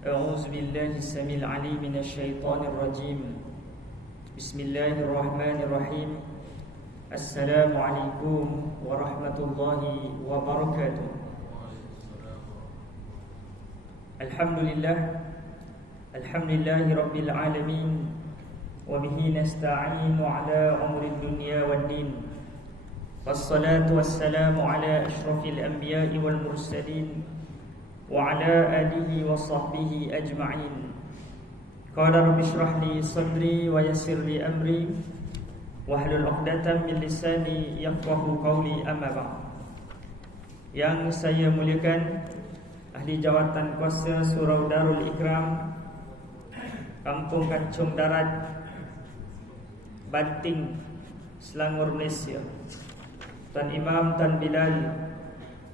أعوذ بالله السميع العليم من الشيطان الرجيم. بسم الله الرحمن الرحيم. السلام عليكم ورحمة الله وبركاته. الحمد لله رب العالمين، وبه نستعين على أمر الدنيا والدين، والصلاة والسلام على أشرف الأنبياء والمرسلين وعلى آله وصحبه أجمعين. قال رب اشرح لي صدري ويسر لي أمري واحلل عقدة من lisani yafqahu qawli, amma ba'd. Yang saya muliakan ahli jawatan kuasa Surau Darul Ikram, Kampung Kancung Darat, Banting, Selangor, Malaysia, Tuan Imam, Tuan Bilal,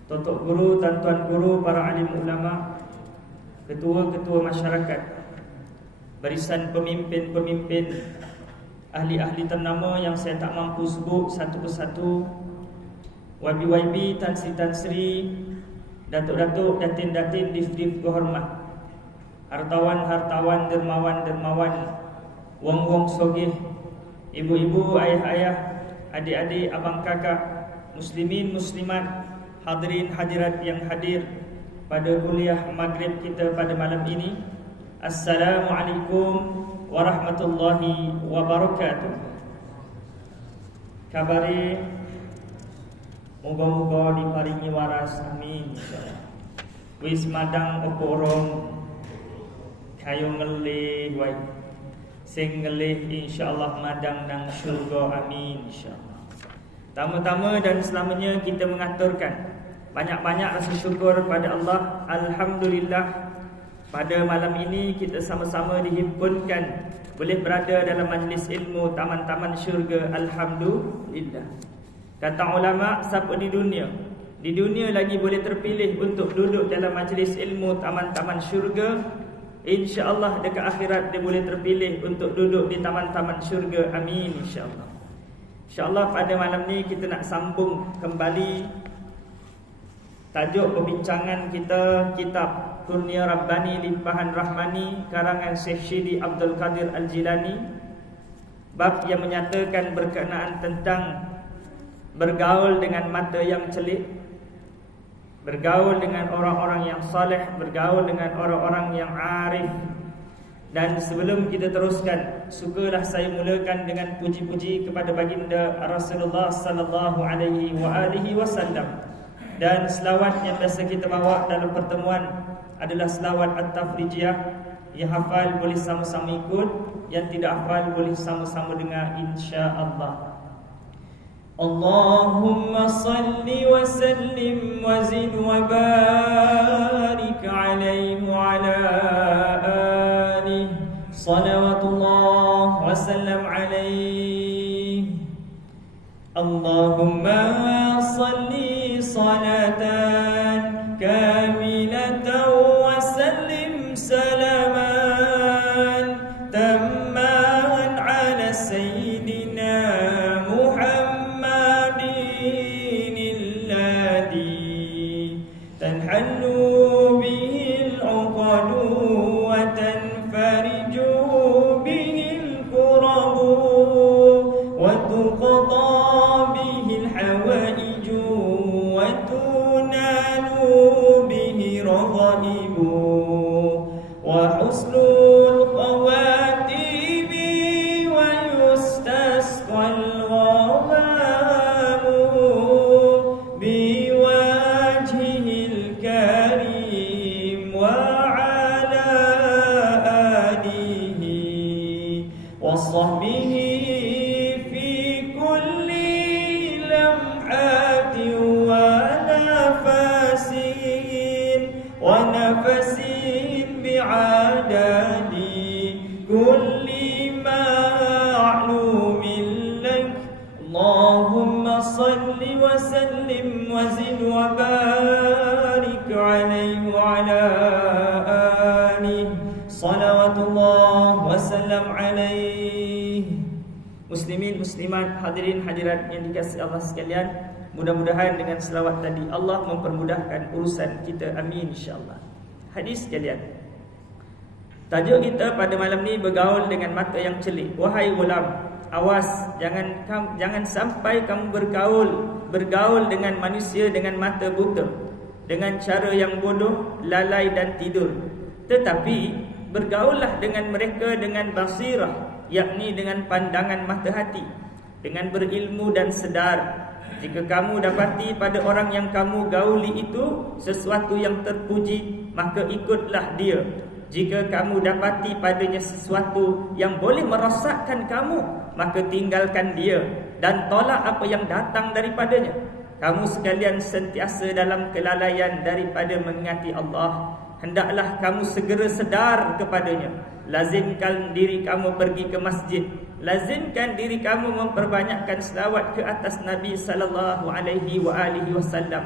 Totok Guru, Tuan-tuan Guru, para alim ulama, ketua-ketua masyarakat, barisan pemimpin-pemimpin, ahli-ahli ternama yang saya tak mampu sebut satu persatu, YB-YB, Tan Sri-Tan Sri, Datuk-datuk, Datin-datin, Dif-dif kehormat, hartawan-hartawan, dermawan-dermawan, wong-wong sogih, ibu-ibu, ayah-ayah, adik-adik, abang kakak, muslimin, muslimat, hadirin hadirat yang hadir pada kuliah maghrib kita pada malam ini. Assalamualaikum warahmatullahi wabarakatuh. Kabari moga-moga diparingi waras, amin. Wis madang opo orang kayo ngelih wai, sing ngelih insyaallah madang nang syurga, amin insyaallah. Tama-tama dan selamanya kita mengaturkan banyak-banyak rasa syukur pada Allah. Alhamdulillah, pada malam ini kita sama-sama dihimpunkan boleh berada dalam majlis ilmu taman-taman syurga. Alhamdulillah. Kata ulama, siapa di dunia lagi boleh terpilih untuk duduk dalam majlis ilmu taman-taman syurga, insya-Allah dekat akhirat dia boleh terpilih untuk duduk di taman-taman syurga, amin insya-Allah. InsyaAllah pada malam ni kita nak sambung kembali tajuk perbincangan kita, kitab Kurnia Rabbani Limpahan Rahmani, karangan Syekh Syidi Abdul Qadir Al-Jilani. Bab yang menyatakan berkenaan tentang bergaul dengan mata yang celik, bergaul dengan orang-orang yang saleh, bergaul dengan orang-orang yang arif. Dan sebelum kita teruskan, sukalah saya mulakan dengan puji-puji kepada baginda Rasulullah sallallahu alaihi wasallam. Dan selawat yang biasa kita bawa dalam pertemuan adalah selawat At-Tafrijiyah. Yang hafal boleh sama-sama ikut, yang tidak hafal boleh sama-sama dengar insya-Allah. Allahumma salli wa sallim wa zid wa barik alaihi wa ala alihi salawatullah wa sallam alaihi. Allahumma salli salatan kamilatan wa sallim salaman tamman ala sayyidina Muhammadin alladhi tanhallu bihi al-uqadu wa tanfariju bihi al-kurabu wa tuqada الحوائج وتنال به رغائب وحسن الخواتيم ويستسقى الغمام بوجهه الكريم وعلى آله وصحبه ونفس بعدد كل معلوم لك. اللهم صل وسلم وزد وبارك عليه وعلى آله صلوات الله وسلم عليه. Muslimin, muslimat, hadirin, hadirat yang dikasihi Allah sekalian, mudah-mudahan dengan selawat tadi Allah mempermudahkan urusan kita. Amin insya-Allah. Hadis sekalian, tajuk kita pada malam ni bergaul dengan mata yang celik. Wahai gulam, awas jangan sampai kamu bergaul dengan manusia dengan mata buta, dengan cara yang bodoh, lalai dan tidur. Tetapi bergaullah dengan mereka dengan basirah, yakni dengan pandangan mata hati, dengan berilmu dan sedar. Jika kamu dapati pada orang yang kamu gauli itu sesuatu yang terpuji, maka ikutlah dia. Jika kamu dapati padanya sesuatu yang boleh merosakkan kamu, maka tinggalkan dia dan tolak apa yang datang daripadanya. Kamu sekalian sentiasa dalam kelalaian daripada mengingati Allah. Hendaklah kamu segera sedar kepadanya. Lazimkan diri kamu pergi ke masjid. Lazimkan diri kamu memperbanyakkan selawat ke atas Nabi sallallahu alaihi wasallam.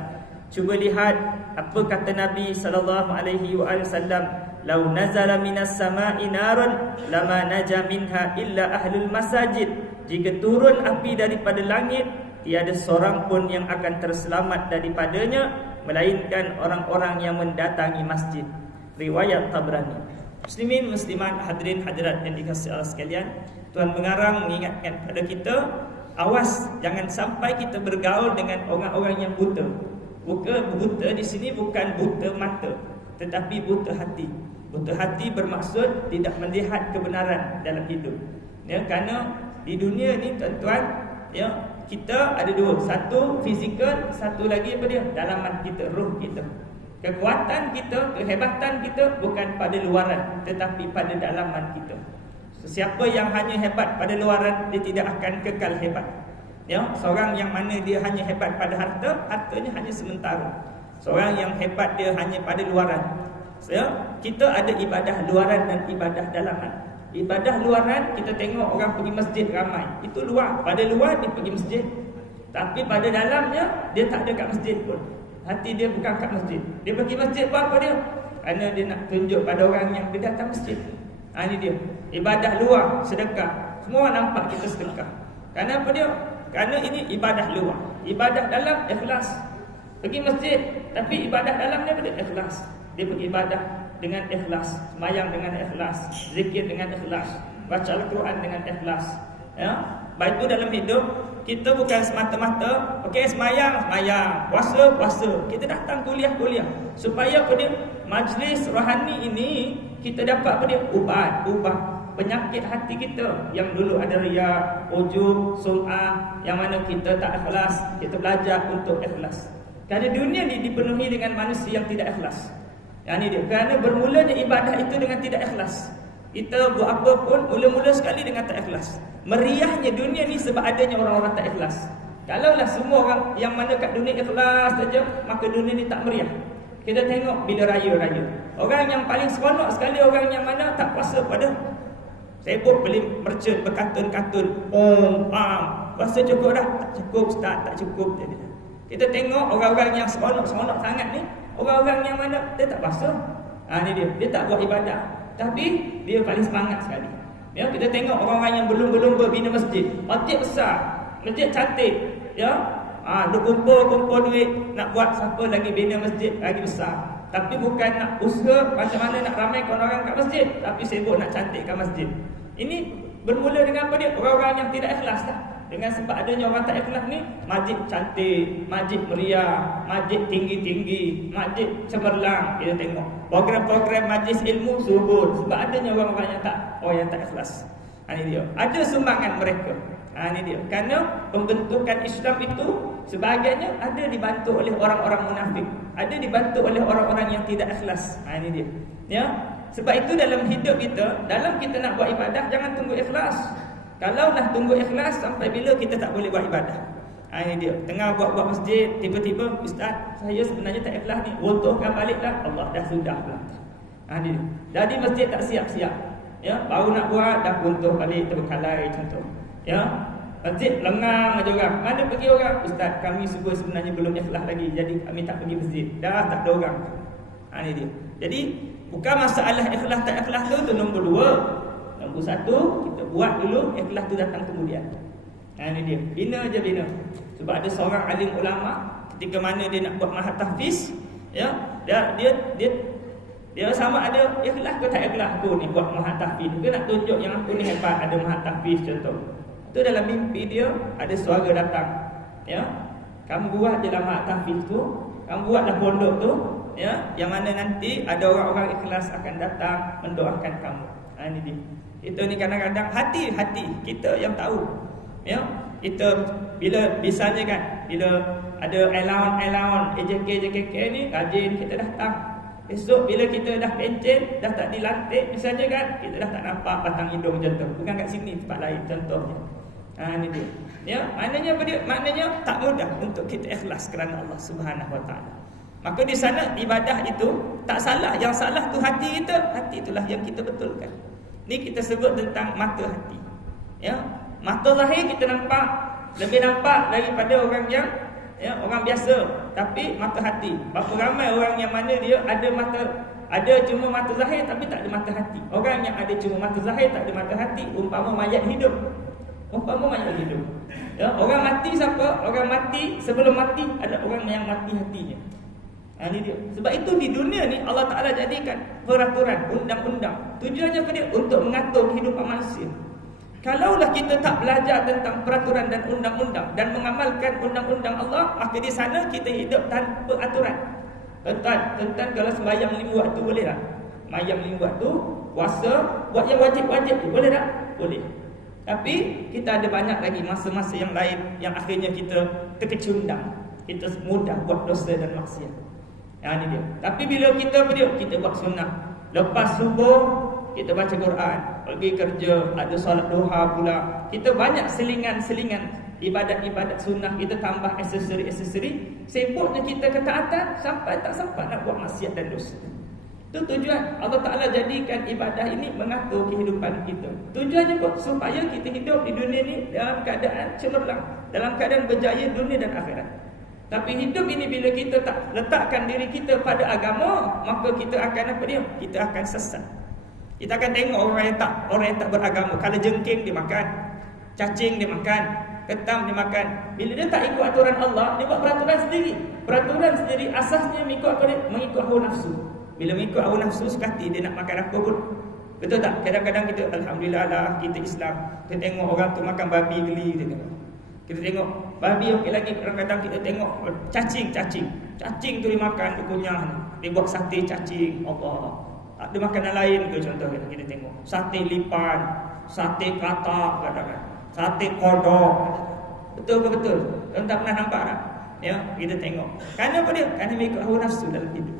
Cuba lihat apa kata Nabi sallallahu alaihi wasallam, "Lau nazala minas sama'i narun lama naja minha illa ahlul masajid." Jika turun api daripada langit, tiada seorang pun yang akan terselamat daripadanya melainkan orang-orang yang mendatangi masjid. Riwayat Tabrani. Muslimin, muslimat, hadirin, hadirat yang dikasihi Allah sekalian, Tuhan mengarang mengingatkan pada kita, awas jangan sampai kita bergaul dengan orang-orang yang buta. Buta di sini bukan buta mata, tetapi buta hati. Buta hati bermaksud tidak melihat kebenaran dalam hidup. Ya, kerana di dunia ni tuan-tuan, ya, kita ada dua, satu fizikal, satu lagi apa dia? Dalaman kita, roh kita. Kekuatan kita, kehebatan kita bukan pada luaran, tetapi pada dalaman kita. Siapa yang hanya hebat pada luaran, dia tidak akan kekal hebat. Ya, seorang yang mana dia hanya hebat pada harta, hartanya hanya sementara. Seorang yang hebat dia hanya pada luaran. Ya, kita ada ibadah luaran dan ibadah dalaman. Ibadah luaran, kita tengok orang pergi masjid ramai, itu luar. Pada luar dia pergi masjid, tapi pada dalamnya dia tak ada kat masjid pun. Hati dia bukan kat masjid. Dia pergi masjid buat apa dia? Kerana dia nak tunjuk pada orang yang dia datang masjid. Ini dia. Ibadah luar, sedekah. Semua orang nampak kita sedekah. Kerana apa dia? Kerana ini ibadah luar. Ibadah dalam ikhlas. Pergi masjid, tapi ibadah dalamnya pada ikhlas. Dia pergi ibadah dengan ikhlas, sembahyang dengan ikhlas, zikir dengan ikhlas, baca Al-Quran dengan ikhlas. Ya, baik itu dalam hidup kita bukan semata-mata okey sembahyang, puasa. Kita datang kuliah supaya apa dia? Majlis rohani ini kita dapat apa dia? Ubah penyakit hati kita yang dulu ada riya, ujub, sum'ah, yang mana kita tak ikhlas. Kita belajar untuk ikhlas. Kerana dunia ni dipenuhi dengan manusia yang tidak ikhlas. Ini dia. Kerana bermulanya ibadah itu dengan tidak ikhlas. Kita buat apa pun mula-mula sekali dengan tak ikhlas. Meriahnya dunia ni sebab adanya orang-orang tak ikhlas. Kalaulah semua orang yang mana kat dunia ikhlas saja, maka dunia ni tak meriah. Kita tengok bila raya-raya, orang yang paling seronok sekali orang yang mana tak puasa pada. Sibuk beli mercun berkatun-katun. Puasa cukup dah? Tak cukup ustaz, tak cukup. Kita tengok orang-orang yang seronok-seronok sangat ni, orang-orang yang mana dia tak puasa. Ni dia tak buat ibadah, tapi dia paling semangat sekali. Ya, kita tengok orang-orang yang belum berbina masjid. Masjid besar, masjid cantik, ya. Dia kumpul duit nak buat siapa lagi bina masjid lagi besar. Tapi bukan nak usaha macam mana nak ramaikan orang kat masjid, tapi sibuk nak cantikkan masjid. Ini bermula dengan apa dia? Orang-orang yang tidak ikhlas lah. Dengan sebab adanya orang tak ikhlas ni, masjid cantik, masjid meriah, masjid tinggi-tinggi, masjid cemerlang. Kita tengok program-program majlis ilmu subur sebab adanya orang-orang yang tak ikhlas. Ini dia. Ada sumbangan mereka. Ini dia. Kerana pembentukan Islam itu sebagainya ada dibantu oleh orang-orang munafik, ada dibantu oleh orang-orang yang tidak ikhlas. Ini dia. Ya. Sebab itu dalam hidup kita, dalam kita nak buat ibadah, jangan tunggu ikhlas. Kalaulah tunggu ikhlas, sampai bila kita tak boleh buat ibadah. Ini dia. Tengah buat masjid, tiba-tiba, ustaz, saya sebenarnya tak ikhlas ni. Runtuhkan baliklah. Allah dah sudah lah. Ini dia. Jadi masjid tak siap-siap. Ya, baru nak buat, dah runtuh balik, terbengkalai contoh. Ya, masjid lengang aja orang. Mana pergi orang? Ustaz, kami semua sebenarnya belum ikhlas lagi, jadi kami tak pergi masjid. Dah tak ada orang. Ini dia. Jadi bukan masalah ikhlas tak ikhlas tu nombor 2. Nombor 1, kita buat dulu, ikhlas tu datang kemudian. Ini dia. Bina je bina. Sebab ada seorang alim ulama ketika mana dia nak buat mahat tahfiz, ya, dia sama ada ikhlas ke tak ikhlas aku ni buat mahat tahfiz. Dia nak tunjuk yang aku ni hebat ada mahat tahfiz contoh. Tu dalam mimpi dia ada suara datang. Ya. Kamu buat je dalam mahat tahfiz tu, kamu buatlah pondok tu, ya, yang mana nanti ada orang-orang ikhlas akan datang mendoakan kamu. Ini dia. Itu ni kadang-kadang hati-hati kita yang tahu. Ya, kita bila biasanya kan bila ada allowance JKK ni rajin kita datang. Esok bila kita dah pencen, dah tak dilantik misalnya kan, kita dah tak nampak batang hidung macam tu. Bukan kat sini, tempat lain contohnya. Ini dia. Ya, maknanya apa dia? Maknanya tak mudah untuk kita ikhlas kerana Allah Subhanahu Wa Taala. Maka di sana ibadah itu tak salah, yang salah tu hati kita. Hati itulah yang kita betulkan. Ni kita sebut tentang mata hati. Ya, mata zahir kita nampak lebih nampak daripada orang yang orang biasa, tapi mata hati. Berapa ramai orang yang mana dia ada cuma mata zahir tapi tak ada mata hati. Orang yang ada cuma mata zahir tak ada mata hati, umpama mayat hidup. Ya, orang mati siapa? Orang mati sebelum mati ada orang yang mati hatinya. Ini dia. Sebab itu di dunia ni Allah Ta'ala jadikan peraturan, undang-undang. Tujuannya apa dia? Untuk mengatur kehidupan manusia. Kalaulah kita tak belajar tentang peraturan dan undang-undang dan mengamalkan undang-undang Allah, maka di sana kita hidup tanpa aturan. Tentang kalau sembahyang 5 waktu boleh tak? Sembahyang 5 waktu, puasa, buat yang wajib-wajib tu boleh tak? Boleh. Tapi kita ada banyak lagi masa-masa yang lain yang akhirnya kita terkecundang. Kita mudah buat dosa dan maksiat. Ini dia. Tapi bila kita buat sunnah. Lepas subuh kita baca Quran, pergi kerja, ada solat duha pula. Kita banyak selingan-selingan ibadat-ibadat sunnah, kita tambah aksesori-aksesori. Sibuknya kita ketaatan sampai tak sempat nak buat maksiat dan dosa. Itu tujuan Allah Ta'ala jadikan ibadah ini mengatur kehidupan kita. Tujuannya pun supaya kita hidup di dunia ini dalam keadaan cemerlang, dalam keadaan berjaya dunia dan akhirat. Tapi hidup ini bila kita tak letakkan diri kita pada agama, maka kita akan apa dia? Kita akan sesat. Kita akan tengok orang yang tak beragama. Kalau jengking dia makan, cacing dia makan, ketam dia makan. Bila dia tak ikut aturan Allah, dia buat peraturan sendiri. Peraturan sendiri asasnya mengikut hawa nafsu. Bila mengikut hawa nafsu sekati dia nak makan apa pun. Betul tak? Kadang-kadang kita alhamdulillah lah kita Islam. Kita tengok orang tu makan babi geli kita tengok. Kita tengok babi okey lagi, kadang-kadang kita tengok cacing. Cacing tu dimakan, dia kunyah. Dia buat sate cacing. Allah. Ada makanan lain ke contohnya kita tengok. Sate lipan, sate katak kadang-kadang. Sate kodok. Betul ke betul? Tuan tak pernah nampak tak? Ya, kita tengok. Kerana apa dia? Kerana mengikut hawa nafsu dalam hidup.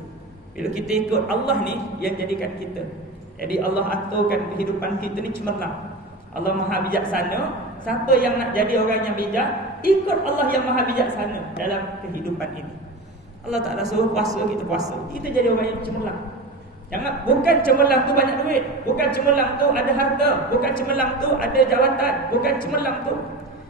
Bila kita ikut Allah ni yang jadikan kita. Jadi Allah aturkan kehidupan kita ni cemerlang. Allah Maha bijaksana. Siapa yang nak jadi orang yang bijak, ikut Allah yang Maha bijaksana dalam kehidupan ini. Allah Ta'ala suruh puasa, kita puasa. Kita jadi orang yang cemerlang. Jangan, bukan cemerlang tu banyak duit, bukan cemerlang tu ada harta, bukan cemerlang tu ada jawatan, bukan cemerlang tu.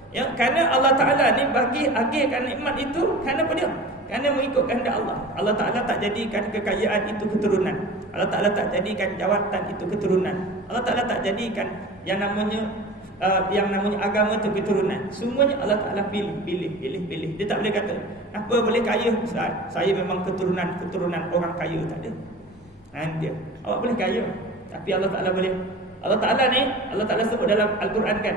Ya, kerana Allah Ta'ala ni bagi agihkan nikmat itu kerana apa dia? Kerana mengikut kehendak Allah. Allah Ta'ala tak jadikan kekayaan itu keturunan. Allah Ta'ala tak jadikan jawatan itu keturunan. Allah Ta'ala tak jadikan yang namanya agama itu keturunan. Semuanya Allah Ta'ala pilih. Dia tak boleh kata, apa boleh kaya Ustaz? Saya memang keturunan orang kaya, tak ada. Dia, awak boleh kaya, tapi Allah Ta'ala boleh. Allah Ta'ala sebut dalam Al-Quran kan,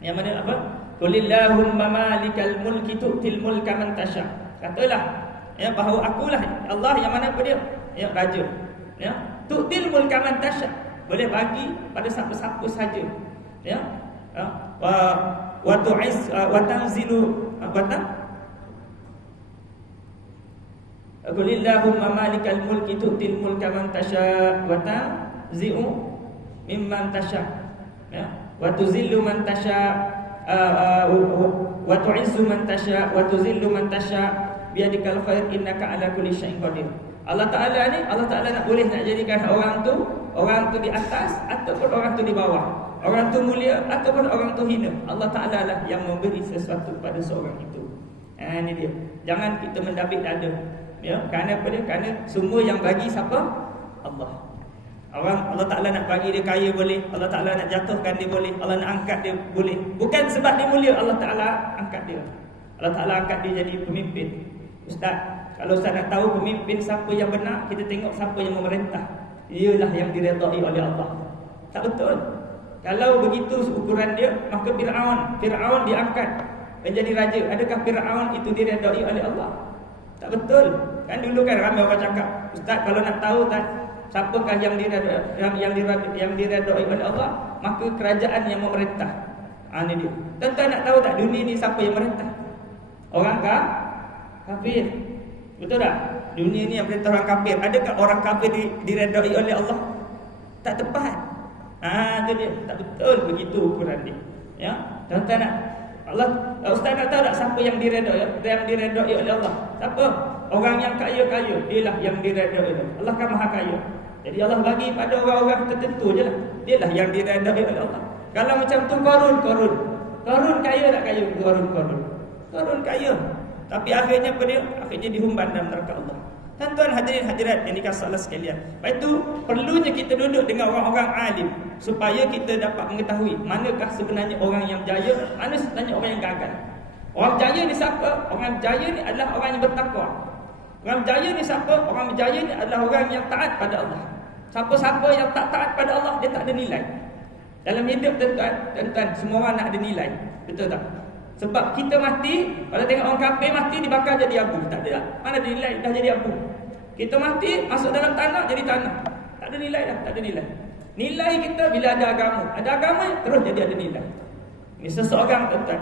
yang mana apa? Qulillahumma malikal mulki tu'til mulka man tasha. Katalah ya bahawa akulah Allah yang mana apa dia? Ya raja. Ya, tu'til mulka man tasha. Boleh bagi pada siapa-siapa saja. Ya. Wa tu'izz wa tanzilu Qulillahumma malikal mulki tu'til mulka man tasha wa tanzi'u mimman tasha. Ya, wa tuzillu man tasha wa tu'izzu man tasha wa tuzillu man tasha biyadikal khair innaka ala kulli syai'in qadir. Allah Ta'ala nak boleh nak jadikan orang tu di atas ataupun orang tu di bawah. Orang tu mulia ataupun orang tu hina. Allah Ta'ala lah yang memberi sesuatu pada seorang itu. Ini dia. Jangan kita mendabik dada. Ya, kerana apa dia? Kerana semua yang bagi siapa? Allah. Orang Allah Ta'ala nak bagi dia kaya boleh, Allah Ta'ala nak jatuhkan dia boleh, Allah nak angkat dia boleh. Bukan sebab dia mulia Allah Ta'ala angkat dia. Allah Ta'ala angkat dia jadi pemimpin. Ustaz, kalau Ustaz nak tahu pemimpin siapa yang benar, kita tengok siapa yang memerintah. Ialah yang diredai oleh Allah. Tak betul. Kalau begitu ukuran dia, maka Fir'aun diangkat menjadi raja. Adakah Fir'aun itu diredai oleh Allah? Tak betul. Kan dulu kan ramai orang cakap, Ustaz kalau nak tahu tak siapakah yang diredai oleh Allah, maka kerajaan yang memerintah. Ini dia. Tuan-tuan nak tahu tak dunia ni siapa yang merintah? Orang kafir. Betul tak? Dunia ni yang perintah orang kafir. Adakah orang kafir diredai oleh Allah? Tak tepat. Itu dia. Tak betul begitu ukuran dia. Ya, tuan-tuan nak Ustaz nak tahu tak siapa yang diredai oleh Allah? Siapa? Orang yang kaya-kaya, dialah yang diredai oleh Allah. Allah kan maha kaya. Jadi Allah bagi pada orang-orang tertentu je lah. Dialah yang diredai oleh Allah. Kalau macam tu Qarun kaya tak kaya? Qarun kaya. Tapi akhirnya apa dia? Akhirnya dihumban dalam neraka Allah. Tuan-tuan hadirin hadirat yang dikasihi Allah sekalian. Lepas itu perlunya kita duduk dengan orang-orang alim supaya kita dapat mengetahui manakah sebenarnya orang yang berjaya, mana sebenarnya orang yang gagal. Orang berjaya ni siapa? Orang berjaya ni adalah orang yang bertakwa. Orang berjaya ni siapa? Orang berjaya ni adalah orang yang taat pada Allah. Siapa-siapa yang tak taat pada Allah, dia tak ada nilai. Dalam hidup tuan-tuan, semua orang nak ada nilai. Betul tak? Sebab kita mati, kalau tengok orang kafir mati dibakar jadi abu, tak ada. Mana ada nilai, dah jadi abu. Kita mati, masuk dalam tanah, jadi tanah. Tak ada nilai dah, tak ada nilai. Nilai kita bila ada agama. Ada agama, terus jadi ada nilai. Ini seseorang tuan-tuan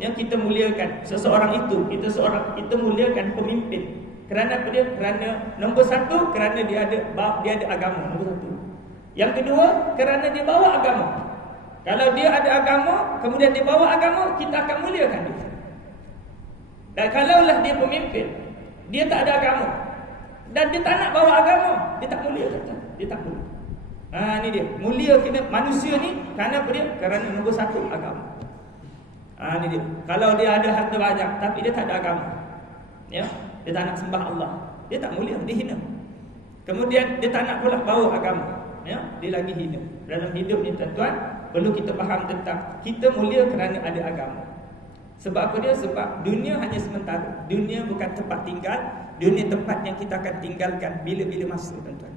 yang kita muliakan. Seseorang itu, kita muliakan pemimpin. Kerana apa dia? Kerana nombor satu, kerana dia ada agama, nombor satu. Yang kedua, kerana dia bawa agama. Kalau dia ada agama, kemudian dia bawa agama, kita akan muliakan dia. Dan kalaulah dia pemimpin, dia tak ada agama, dan dia tak nak bawa agama, dia tak mulia, dia tak mulia. Ini dia. Mulia kita manusia ni kerana apa dia? Kerana nombor satu agama. Ini dia. Kalau dia ada harta banyak tapi dia tak ada agama, ya, dia tak nak sembah Allah, dia tak mulia, dia hina. Kemudian dia tak nak pula bawa agama, ya, dia lagi hina. Dalam hidup ni tuan-tuan, perlu kita faham tentang kita mulia kerana ada agama. Sebab apa dia? Sebab dunia hanya sementara. Dunia bukan tempat tinggal. Dunia tempat yang kita akan tinggalkan bila-bila masa, tuan-tuan.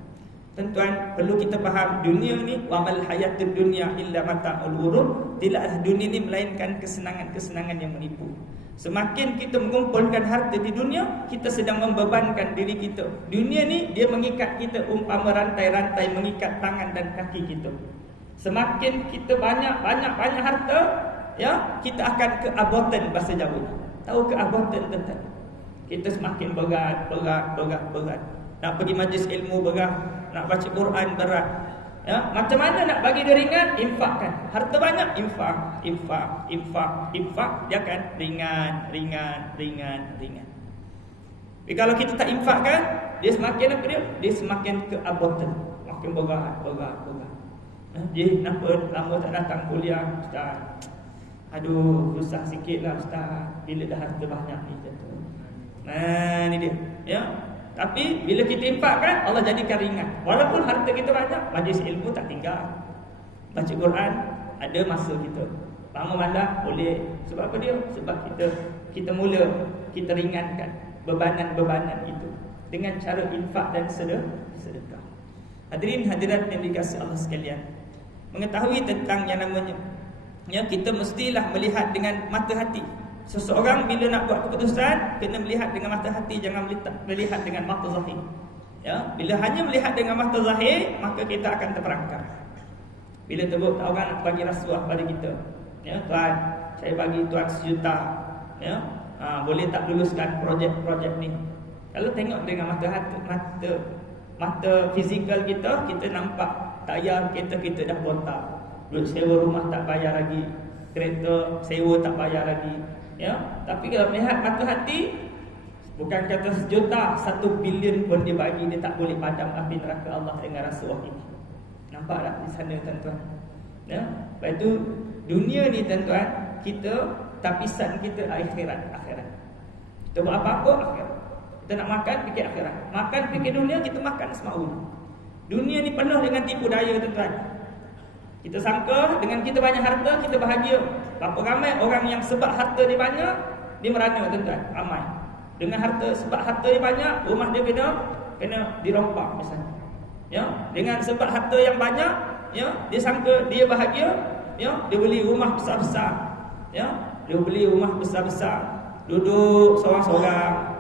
Tuan-tuan, perlu kita faham dunia ni wa mal hayatud dunya illa mata'ul ghurur. Tidaklah dunia ni melainkan kesenangan-kesenangan yang menipu. Semakin kita mengumpulkan harta di dunia, kita sedang membebankan diri kita. Dunia ni dia mengikat kita umpama rantai-rantai mengikat tangan dan kaki kita. Semakin kita banyak harta, ya, kita akan ke abotan bahasa Jawa. Tahu ke abotan tuan-tuan? Kita semakin berat. Nak pergi majlis ilmu berat, nak baca Quran berat. Ya, macam mana nak bagi dia ringan? Infakkan. Harta banyak, infak. Dia akan ringan. Tapi kalau kita tak infakkan, dia semakin apa dia? Dia semakin ke abotan, makin berat. Jadi kenapa lama tak datang kuliah, Ustaz? Aduh, susah sikit lah Ustaz, bila dah harta banyak ni tuan. Ini dia, ya. Tapi bila kita infakkan, Allah jadikan ringan. Walaupun harta kita banyak, majlis ilmu tak tinggal. Baca Quran, ada masa kita. Lama malam boleh. Sebab apa dia? Sebab kita mula, kita ringankan bebanan-bebanan itu dengan cara infak dan sedekah. Hadirin hadirat yang dikasihi Allah sekalian, mengetahui tentang yang namanya, ya, kita mestilah melihat dengan mata hati. Seseorang bila nak buat keputusan, kena melihat dengan mata hati, jangan melihat dengan mata zahir. Ya, bila hanya melihat dengan mata zahir, maka kita akan terperangkap. Bila orang nak bagi rasuah pada kita, ya, tuan, saya bagi tuan 1 juta, ya, boleh tak luluskan projek ni? Kalau tengok dengan mata fizikal kita nampak tayar kereta kita dah bontak, duit sewa rumah tak bayar lagi, kereta sewa tak bayar lagi, ya. Tapi kalau melihat mata hati, bukan kata 1 juta, 1 bilion pun dia bagi, dia tak boleh padam api neraka Allah dengan rasuah ini. Nampak tak di sana tuan-tuan, ya. Lepas itu dunia ni tuan-tuan, kita tapisan kita akhirat. Kita buat apa-apa akhirat. Kita nak makan fikir akhirat, makan fikir dunia, kita makan semaun. Dunia ni penuh dengan tipu daya tuan-tuan. Kita sangka dengan kita banyak harta kita bahagia. Berapa ramai orang yang sebab harta dia banyak dia merana tuan-tuan, ramai. Dengan harta sebab harta dia banyak, rumah dia kena dirompak misalnya. Ya, dengan sebab harta yang banyak, ya, dia sangka dia bahagia, ya, dia beli rumah besar-besar. Ya, dia beli rumah besar-besar, duduk seorang-seorang.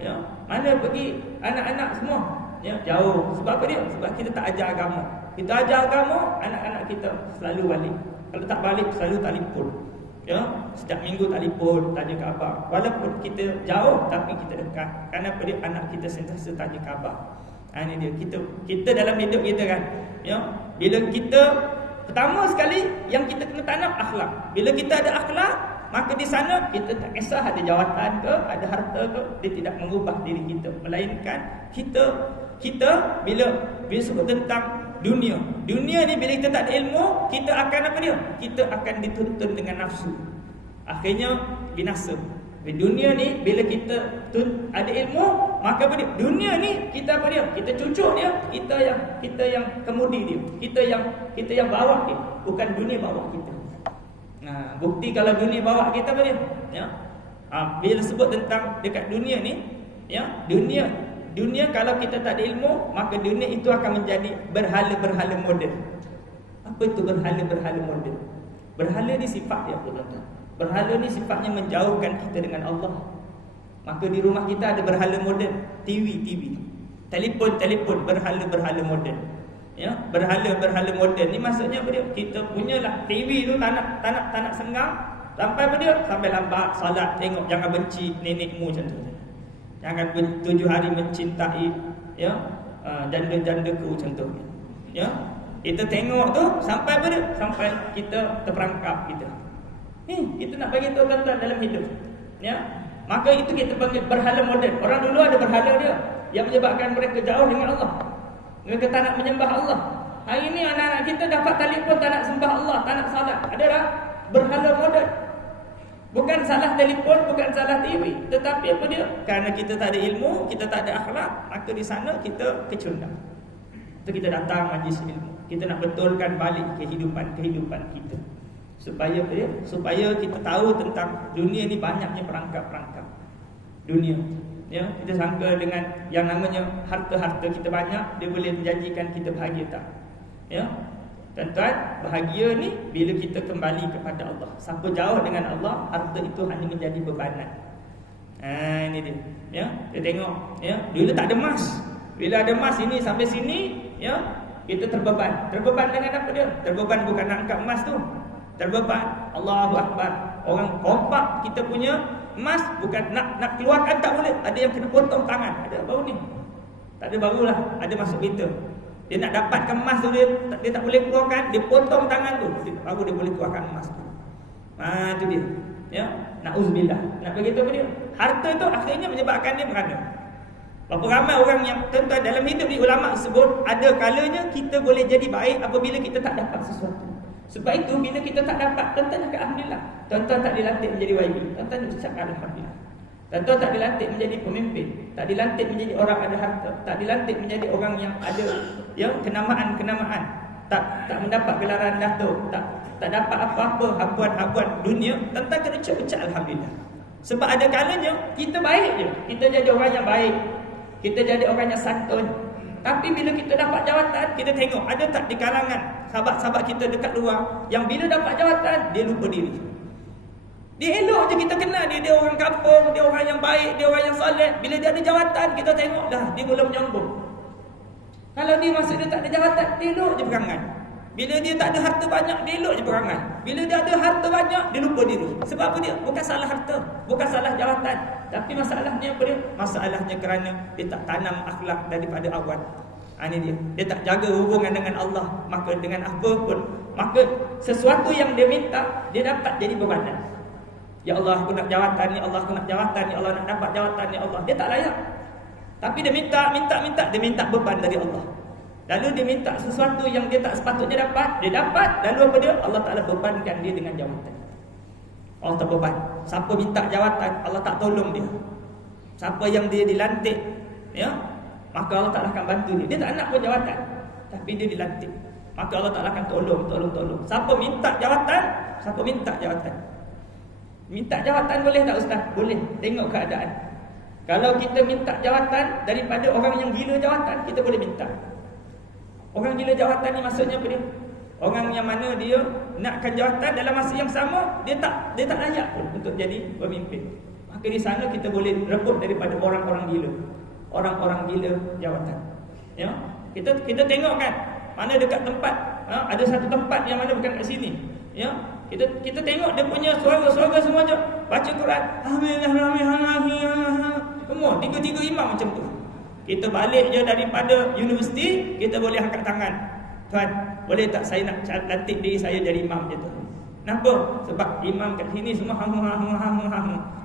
Ya, mana pergi anak-anak semua? Ya, jauh. Sebab apa dia? Sebab kita tak ajar agama. Kita ajar agama, anak-anak kita selalu balik. Kalau tak balik selalu telefon. Ya, setiap minggu telefon tanya khabar. Walaupun kita jauh tapi kita dekat. Kerana dia anak kita sentiasa tanya khabar. Ini dia. Kita dalam hidup kita kan. Ya, bila kita pertama sekali yang kita kena tanam akhlak. Bila kita ada akhlak, maka di sana kita tak kisah ada jawatan ke, ada harta ke, dia tidak mengubah diri kita. Melainkan kita bila sebut tentang dunia ni, bila kita tak ada ilmu, kita akan apa dia? Kita akan dituntun dengan nafsu. Akhirnya binasa. Dunia ni bila kita ada ilmu, maka apa dia? Dunia ni kita apa dia? Kita cucuk dia, kita yang kemudi dia. Kita yang bawa dia, bukan dunia bawa kita. Nah, bukti kalau dunia bawa kita apa dia? Ya. Bila sebut tentang dekat dunia ni, ya, dunia kalau kita tak ada ilmu, maka dunia itu akan menjadi berhala-berhala moden. Apa itu berhala-berhala moden? Berhala ni sifat dia, tuan-tuan. Berhala ni sifatnya menjauhkan kita dengan Allah. Maka di rumah kita ada berhala moden, TV, telefon, berhala-berhala moden. Ya, berhala-berhala moden ni maksudnya apa dia? Kita punyalah TV tu tak nak senggang, sampai apa dia? Sampai lambat solat, tengok jangan benci nenekmu macam tu. Jangan 7 hari mencintai, ya, janda-jandaku contohnya. Ya, kita tengok tu sampai apa dia? Sampai kita terperangkap kita. Kita nak bagi tahu tuan-tuan dalam hidup. Ya, maka itu kita panggil berhala moden. Orang dulu ada berhala dia yang menyebabkan mereka jauh dengan Allah. Mereka tak nak menyembah Allah. Hari ini anak-anak kita dapat telefon tak nak sembah Allah, tak nak salat. Ada tak? Berhala moden. Bukan salah telefon, bukan salah TV, tetapi apa dia? Kerana kita tak ada ilmu, kita tak ada akhlak, maka di sana kita kecundang. Itu kita datang majlis ilmu. Kita nak betulkan balik kehidupan kita. Supaya apa dia? Supaya kita tahu tentang dunia ni banyaknya perangkap-perangkap. Dunia. Ya, kita sangka dengan yang namanya harta-harta kita banyak, dia boleh menjanjikan kita bahagia tak? Ya. Tuan-tuan, bahagia ni bila kita kembali kepada Allah. Siapa jauh dengan Allah, harta itu hanya menjadi bebanan. Ini dia. Ya, kita tengok, ya, dulu tak ada emas. Bila ada emas ini sampai sini, ya, kita terbeban. Terbeban dengan apa dia? Terbeban bukan nak angkat emas tu. Terbeban. Allahu Akbar. Orang kompak kita punya emas, bukan nak keluarkan tak boleh. Ada yang kena potong tangan. Ada baru ni. Tak ada barulah, ada masuk berita. Dia nak dapatkan emas tu, dia tak boleh keluarkan, dia potong tangan tu, baru dia boleh keluarkan emas tu. Itu dia. Ya, na'udzubillah. Nak beritahu apa dia? Harta tu akhirnya menyebabkan dia merana. Berapa ramai orang yang tuan-tuan dalam hidup ni, ulama sebut ada kalanya kita boleh jadi baik apabila kita tak dapat sesuatu. Sebab itu bila kita tak dapat, tuan-tuan cakap alhamdulillah. Tuan-tuan tak dilantik menjadi YB, tuan-tuan cakap alhamdulillah. Tuan-tuan tak dilantik menjadi pemimpin, tak dilantik menjadi orang ada harta, tak dilantik menjadi orang yang ada, ya, kenamaan, tak mendapat gelaran datuk, tak dapat apa-apa habuan-habuan dunia, tuan-tuan kena ucap alhamdulillah. Sebab ada kalanya kita baik je, kita jadi orang yang baik, kita jadi orang yang santun. Tapi bila kita dapat jawatan, kita tengok ada tak di kalangan sahabat-sahabat kita dekat luar yang bila dapat jawatan dia lupa diri. Dia elok je kita kenal dia orang kampung, dia orang yang baik, dia orang yang soleh. Bila dia ada jawatan, kita tengok dah dia mula menyombong. Kalau dia masa dia tak ada jawatan, dia elok je perangai. Bila dia tak ada harta banyak, dia elok je perangai. Bila dia ada harta banyak, dia lupa diri. Sebab apa dia? Bukan salah harta, bukan salah jawatan, tapi masalahnya apa dia? Masalahnya kerana dia tak tanam akhlak daripada awal. Ini dia. Dia tak jaga hubungan dengan Allah. Maka dengan apa pun, maka sesuatu yang dia minta, dia dapat jadi bebanan. Ya Allah, aku nak jawatan, ya Allah, aku nak jawatan, ya Allah, nak dapat jawatan, ya Allah. Dia tak layak. Tapi dia minta, dia minta beban dari Allah. Lalu dia minta sesuatu yang dia tak sepatutnya dapat, dia dapat. Lalu apa dia? Allah Ta'ala bebankan dia dengan jawatan. Allah tak beban. Siapa minta jawatan, Allah tak tolong dia. Siapa yang dia dilantik, ya, maka Allah Ta'ala akan bantu dia. Dia tak nak pun jawatan. tapi dia dilantik, maka Allah Ta'ala akan tolong. Siapa minta jawatan? Siapa minta jawatan? Minta jawatan boleh tak Ustaz? Boleh, tengok keadaan. Kalau kita minta jawatan daripada orang yang gila jawatan, kita boleh minta. Orang gila jawatan ni maksudnya apa dia? Orang yang mana dia nakkan jawatan dalam masa yang sama, dia tak layak pun untuk jadi pemimpin. Maka di sana kita boleh rebut daripada orang-orang gila. Orang-orang gila jawatan. Ya, kita tengok kan, mana dekat tempat, ada satu tempat yang mana bukan kat sini. Ya, kita tengok dia punya suara-suara semua je baca Quran. Semua tiga-tiga imam macam tu. Kita balik je daripada universiti, kita boleh angkat tangan. Tuan, boleh tak saya nak lantik diri saya jadi imam je tu? Kenapa? Sebab imam kat sini semua hang.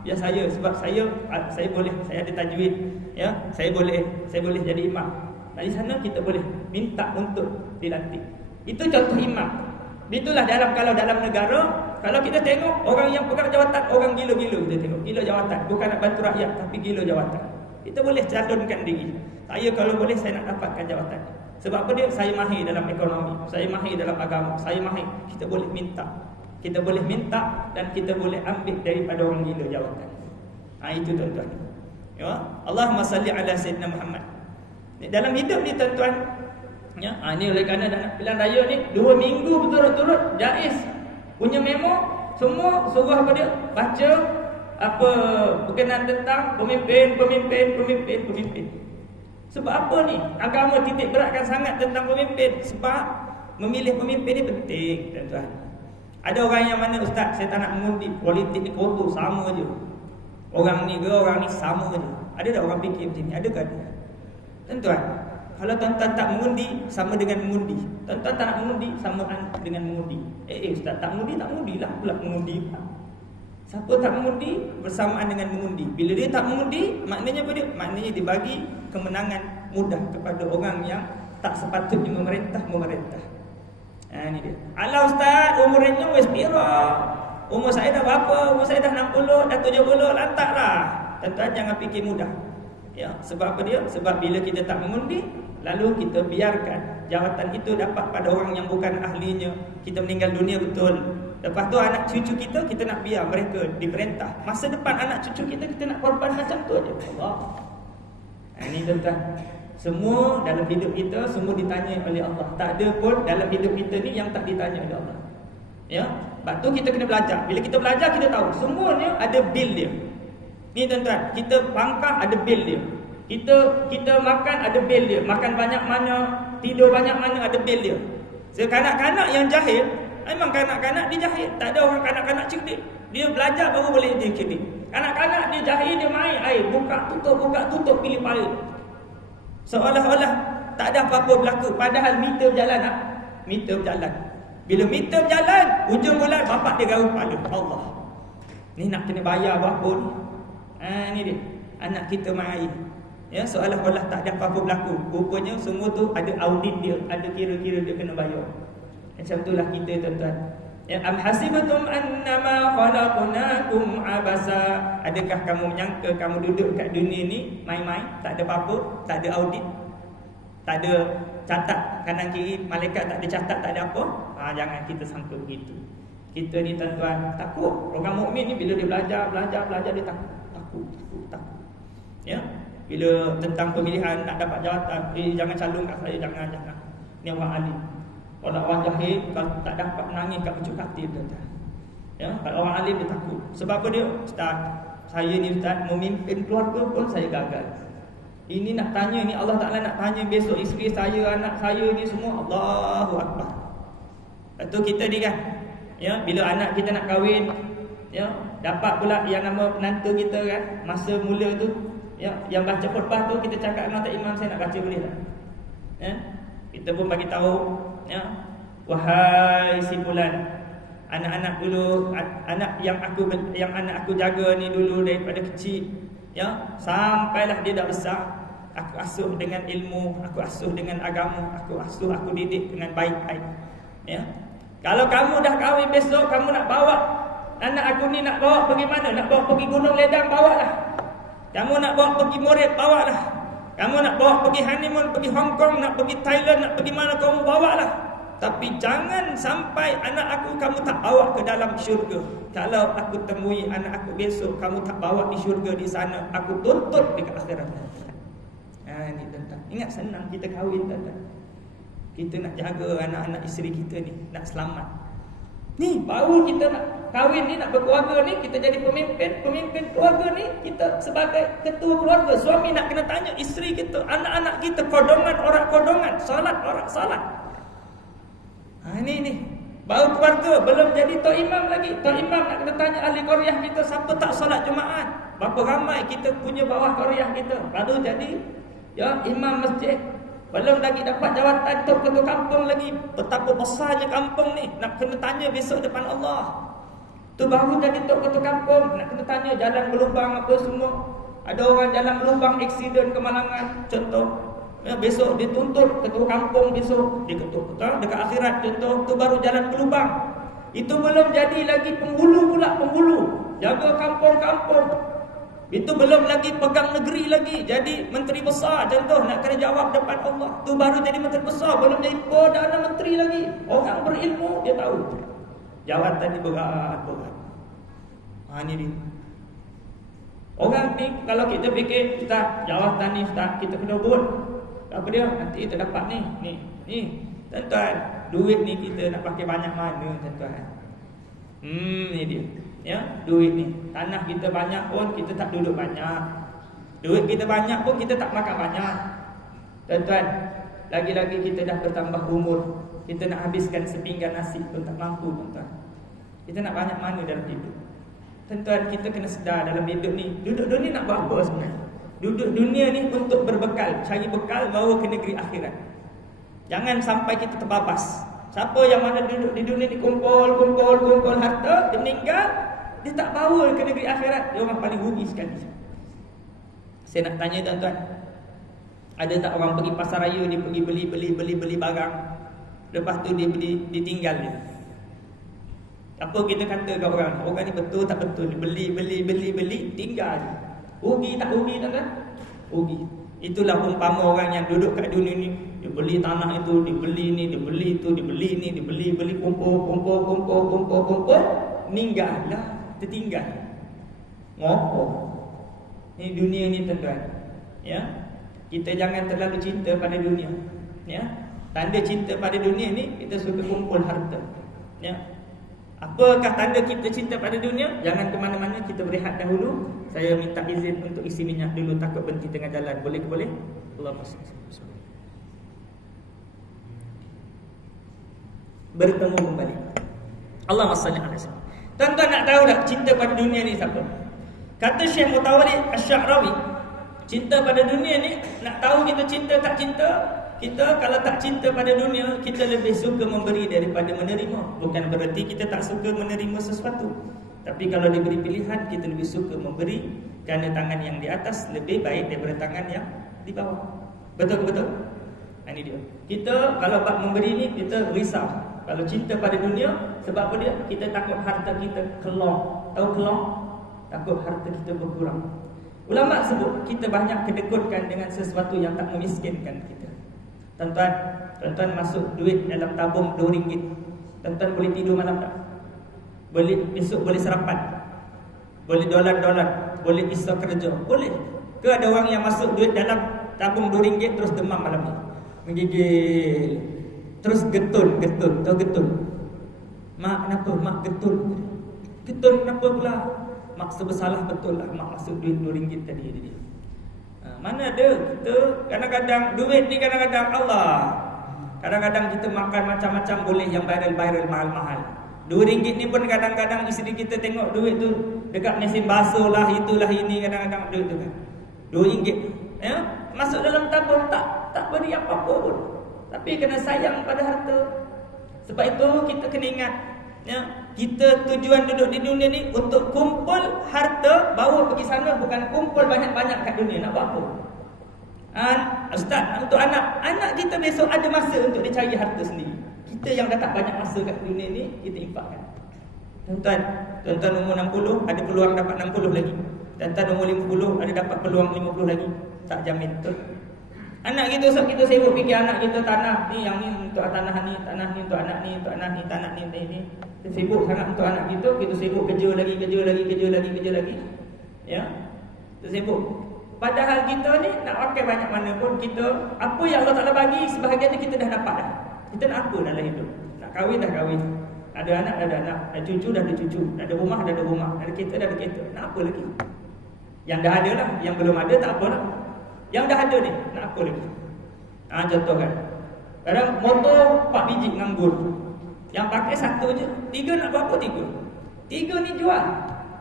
Biar saya, sebab saya boleh, saya ada tajwid. Ya, saya boleh jadi imam. Dari sana kita boleh minta untuk dilantik. Itu contoh imam. Itulah kalau dalam negara, kalau kita tengok orang yang pegang jawatan, orang gila-gila kita tengok. Gila jawatan, bukan nak bantu rakyat tapi gila jawatan. Kita boleh calonkan diri. Saya kalau boleh saya nak dapatkan jawatan. Sebab apa dia? Saya mahir dalam ekonomi, saya mahir dalam agama, saya mahir. Kita boleh minta. Kita boleh minta dan kita boleh ambil daripada orang gila jawatan. Itu tuan-tuan. Ya, Allahumma salli ala sayyidina Muhammad. Dalam hidup ni tuan-tuan, ya, ni oleh kerana dah nak pilihan raya ni 2 minggu berturut-turut Jais punya memo semua suruh apa dia? Baca apa berkenaan tentang pemimpin. Sebab apa ni? Agama titik beratkan sangat tentang pemimpin. Sebab memilih pemimpin ni penting, tuan-tuan. Ada orang yang mana, Ustaz, saya tak nak mengundi, politik ni kotor, sama je. Orang ni ke orang ni sama je. Ada tak orang fikir macam ni? Adakah ada? Tuan-tuan, kalau tuan-tuan tak mengundi, sama dengan mengundi. Tuan-tuan tak nak mengundi, sama dengan mengundi. Ustaz, tak mengundi lah pula mengundi. Siapa tak mengundi, bersamaan dengan mengundi. Bila dia tak mengundi, maknanya apa dia? Maknanya dia bagi kemenangan mudah kepada orang yang tak sepatutnya memerintah. Ni dia. Alah Ustaz, umurnya wis pira? Umur saya dah berapa? Umur saya dah 60, dah 70, lantaklah. Tuan-tuan jangan fikir mudah. Ya, sebab apa dia? Sebab bila kita tak mengundi, lalu kita biarkan jawatan itu dapat pada orang yang bukan ahlinya. Kita meninggal dunia betul. Lepas tu anak cucu kita nak biar mereka diperintah. Masa depan anak cucu kita nak korban macam tu aja. Allah. Ini tuan-tuan. Semua dalam hidup kita semua ditanya oleh Allah. Tak ada pun dalam hidup kita ni yang tak ditanya oleh Allah. Ya, sebab tu kita kena belajar. Bila kita belajar kita tahu semuanya ada bil dia. Ni tuan-tuan, kita pangkah ada bil dia. Kita makan ada bil dia. Makan banyak mana, tidur banyak mana ada bil dia. Kanak-kanak yang jahil, memang kanak-kanak dia jahil. Tak ada orang kanak-kanak cerdik. Dia belajar baru boleh dia cerdik. Kanak-kanak dia jahil, dia main air, buka tutup pilih paling. Seolah-olah tak ada apa-apa berlaku. Padahal meter berjalan. Meter berjalan. Bila meter berjalan, hujung bulan bapak dia garuk kepala. Allah, ni nak kena bayar berapa ni? Ni dia, anak kita main air. Ya, seolah-olah tak ada apa-apa berlaku. Rupanya semua tu ada audit dia, ada kira-kira dia kena bayar. Macam itulah kita tuan-tuan. Ya, am hasibatum annama khalaqnakum abasa. Adakah kamu menyangka kamu duduk kat dunia ni main-main, tak ada apa-apa, tak ada audit, tak ada catat kanan kiri, malaikat tak ada catat, tak ada apa? Jangan kita sangka begitu. Kita ni tuan-tuan takut. Orang mukmin ni bila dia belajar dia takut. Ya, bila tentang pemilihan nak dapat jawatan, jangan calon kat saya, jangan. Ni orang alim. Kalau orang jahil, kalau tak dapat menangis kat pucuk katil, tuan-tuan. Ya, kalau orang alim dia takut. Sebab apa dia? Ustaz, saya ni Ustaz memimpin keluarga pun saya gagal. Ini nak tanya ni, Allah Ta'ala nak tanya besok isteri saya, anak saya ni semua. Allahu Akbar. Lepas tu kita ni kan, ya, bila anak kita nak kahwin, ya, dapat pula yang nama penantu kita kan, masa mula tu, ya, yang baca khutbah tu kita cakap dengan tak imam, saya nak baca boleh tak? Ya, kita pun bagi tahu, ya, wahai si fulan, anak-anak dulu, anak yang anak aku jaga ni dulu daripada kecil, ya, sampailah dia dah besar, aku asuh dengan ilmu, aku asuh dengan agama, aku didik dengan baik-baik. Ya, kalau kamu dah kahwin besok, kamu nak bawa anak aku ni, nak bawa pergi mana? Nak bawa pergi Gunung Ledang, bawalah. Kamu nak bawa pergi Moret, bawalah. Kamu nak bawa pergi honeymoon, pergi Hong Kong, nak pergi Thailand, nak pergi mana, kamu bawa lah. Tapi jangan sampai anak aku kamu tak bawa ke dalam syurga. Kalau aku temui anak aku besok, kamu tak bawa di syurga di sana, aku tuntut dekat akhirat. Ini tuan-tuan. Ingat senang kita kahwin, tuan-tuan. Kita nak jaga anak-anak isteri kita ni, nak selamat. Ni baru kita nak kahwin ni, nak berkeluarga ni, kita jadi pemimpin keluarga ni, kita sebagai ketua keluarga, suami nak kena tanya isteri kita, anak-anak kita, kodongan orang kodongan, solat orang salat. Ini baru keluarga, belum jadi tok imam lagi. Tok imam nak kena tanya ahli qaryah kita, siapa tak solat Jumaat, berapa ramai kita punya bawah qaryah kita. Baru jadi imam masjid. Belum lagi dapat jawatan tok ketua kampung lagi. Betapa besarnya kampung ni, nak kena tanya besok depan Allah. Tu baru jadi tok ketua kampung, nak kena tanya jalan berlubang apa semua. Ada orang jalan berlubang, aksiden, kemalangan, contoh. Besok dituntut ketua kampung, besok dia ketua dekat akhirat, contoh. Tu baru jalan berlubang. Itu belum jadi lagi penghulu pula, penghulu jaga kampung-kampung. Itu belum lagi pegang negeri lagi, jadi menteri besar, contoh, nak kena jawab depan Allah. Tu baru jadi menteri besar, belum jadi perdana menteri lagi. Orang berilmu dia tahu jawatan ni berat. Ini dia. Orang ni kalau kita fikir, Ustaz, jawatan ni Ustaz kita kena buat. Apa dia? Nanti kita dapat ni. Tuan-tuan, duit ni kita nak pakai banyak mana, tuan-tuan? Ni dia. Ya, duit ni. Tanah kita banyak pun kita tak duduk banyak. Duit kita banyak pun kita tak makan banyak. Tuan-tuan, lagi-lagi kita dah bertambah umur, kita nak habiskan sepinggan nasi pun tak mampu, tuan-tuan. Kita nak banyak mana dalam hidup? Tuan-tuan, kita kena sedar dalam hidup ni, duduk dunia nak buat apa sebenarnya? Duduk dunia ni untuk berbekal, cari bekal bawa ke negeri akhirat. Jangan sampai kita terbabas. Siapa yang mana duduk di dunia ni kumpul harta, dia meninggal, dia tak bawa ke negeri akhirat, dia orang paling rugi sekali. Saya nak tanya tuan-tuan, ada tak orang pergi pasar raya, dia pergi beli barang, lepas tu dia ditinggal dia. Apa kita kata ke orang? Orang ni betul tak betul? Beli, tinggal. Rugi tak rugi, tuan-tuan? Rugi. Itulah umpama orang yang duduk kat dunia ni, dia beli tanah itu, dia beli ni, dia beli itu, dia beli ni, dia beli kumpul, meninggal lah, tertinggal. Ngopo? Ni dunia ni, tuan-tuan. Ya. Kita jangan terlalu cinta pada dunia. Ya. Tanda cinta pada dunia ni, kita suka kumpul harta. Ya. Apakah tanda kita cinta pada dunia? Jangan ke mana-mana, kita berehat dahulu. Saya minta izin untuk isi minyak dulu, takut berhenti tengah jalan. Boleh? Allah SWT. Bertemu kembali. Allahumma salli alaihi wasallam. Tuan-tuan nak tahu tak cinta pada dunia ni siapa? Kata Syekh Mutawalli Asy-Sya'rawi, cinta pada dunia ni, nak tahu kita cinta tak cinta? Kita kalau tak cinta pada dunia, kita lebih suka memberi daripada menerima. Bukan berarti kita tak suka menerima sesuatu, tapi kalau diberi pilihan, kita lebih suka memberi, kerana tangan yang di atas lebih baik daripada tangan yang di bawah. Betul? Ini dia. Kita kalau bab memberi ni, kita risau. Kalau cinta pada dunia, sebab apa dia? Kita takut harta kita kelong. Tahu kelong? Takut harta kita berkurang. Ulama sebut kita banyak kedekutkan dengan sesuatu yang tak memiskinkan kita. Tuan-tuan masuk duit dalam tabung RM2. Tuan-tuan boleh tidur malam tak? Besok boleh sarapan. Boleh dolar-dolar. Boleh pisau kerja. Boleh. Ke ada orang yang masuk duit dalam tabung RM2 terus demam malam ni? Menggigil. Terus getun. Tahu getun? Mak kenapa? Mak getun. Getun kenapa pula? Mak sebersalah betul lah mak masuk duit RM2 tadi. Mana ada kita kadang-kadang duit ni, kadang-kadang Allah. Kadang-kadang kita makan macam-macam boleh, yang viral mahal-mahal. RM2 ni pun kadang-kadang isteri kita tengok duit tu dekat mesin basuh lah, itulah ini, kadang-kadang duit tu kan RM2. Ya, masuk dalam tabung tak beri apa-apa pun. Tapi kena sayang pada harta. Sebab itu kita kena ingat, ya, kita tujuan duduk di dunia ni untuk kumpul harta, bawa pergi sana, bukan kumpul banyak-banyak kat dunia. Nak buat apa? Ustaz, untuk anak kita besok ada masa untuk dia cari harta sendiri. Kita yang dah tak banyak masa kat dunia ni, kita infakkan. Tuan-tuan umur 60 ada peluang dapat 60 lagi. Tuan-tuan umur 50 ada dapat peluang 50 lagi. Tak jamin, betul? Anak kita kita sibuk fikir anak kita tanah ni, yang ni untuk tanah ni untuk anak ni, untuk anak ni, tanah ni. Kita sibuk sangat untuk anak kita sibuk kerja lagi. Ya. Kita sibuk. Padahal kita ni nak pakai banyak mana pun, kita apa yang Allah Taala bagi sebahagian kita dah dapat dah. Kita nak apa dalam hidup? Nak kahwin dah kahwin. Ada anak dah ada anak, ada cucu dah ada cucu, ada rumah dah ada rumah, ada kereta dah ada kereta. Nak apa lagi? Yang dah ada lah, yang belum ada tak apa lah. Yang dah ada ni, nak apa lagi? Contoh kan, kadang motor 4 biji nganggur, yang pakai 1 je, 3 nak berapa 3? 3 ni jual,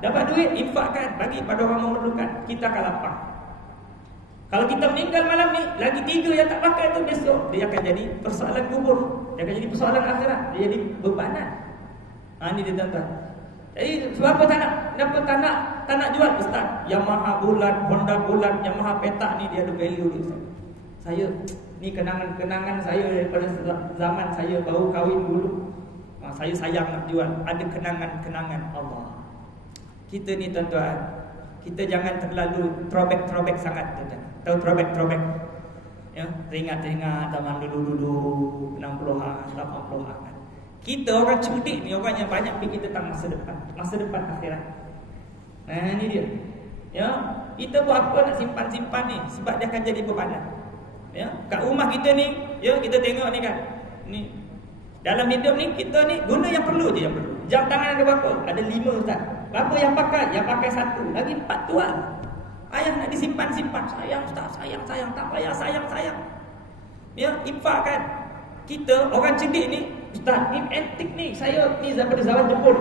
dapat duit, infakkan, bagi pada orang memerlukan. Kita akan lapang. Kalau kita meninggal malam ni, lagi 3 yang tak pakai tu, besok dia akan jadi persoalan kubur, dia akan jadi persoalan akhirat, dia jadi bebanan. Ni dia tuan-tuan. Jadi sebab apa tak nak jual Ustaz? Yamaha bulat, Honda bulat, Yamaha petak ni dia ada value dia. Saya ni kenangan saya daripada zaman saya baru kahwin dulu. Saya sayang nak jual, ada kenangan Allah. Kita ni tuan-tuan, kita jangan terlalu throwback sangat tuan-tuan. Tahu throwback? Ya, teringat zaman dulu 60-an, 80-an. Kita orang cerdik ni, orang yang banyak fikir tentang masa depan akhirat. Ni dia. Ya, kita buat apa nak simpan ni, sebab dia akan jadi bebanan. Ya, kat rumah kita ni, ya kita tengok ni kan. Ni dalam hidup ni kita ni guna yang perlu je, yang perlu. Jam tangan ada berapa? Ada 5 Ustaz. Berapa yang pakai? Yang pakai 1, lagi 4 tuan. Ayah nak disimpan. Sayang Ustaz, sayang, tak payah sayang. Ya, infak kan. Kita orang cerdik ni, Ustaz, ni antik ni. Saya ni daripada zaman Jepun.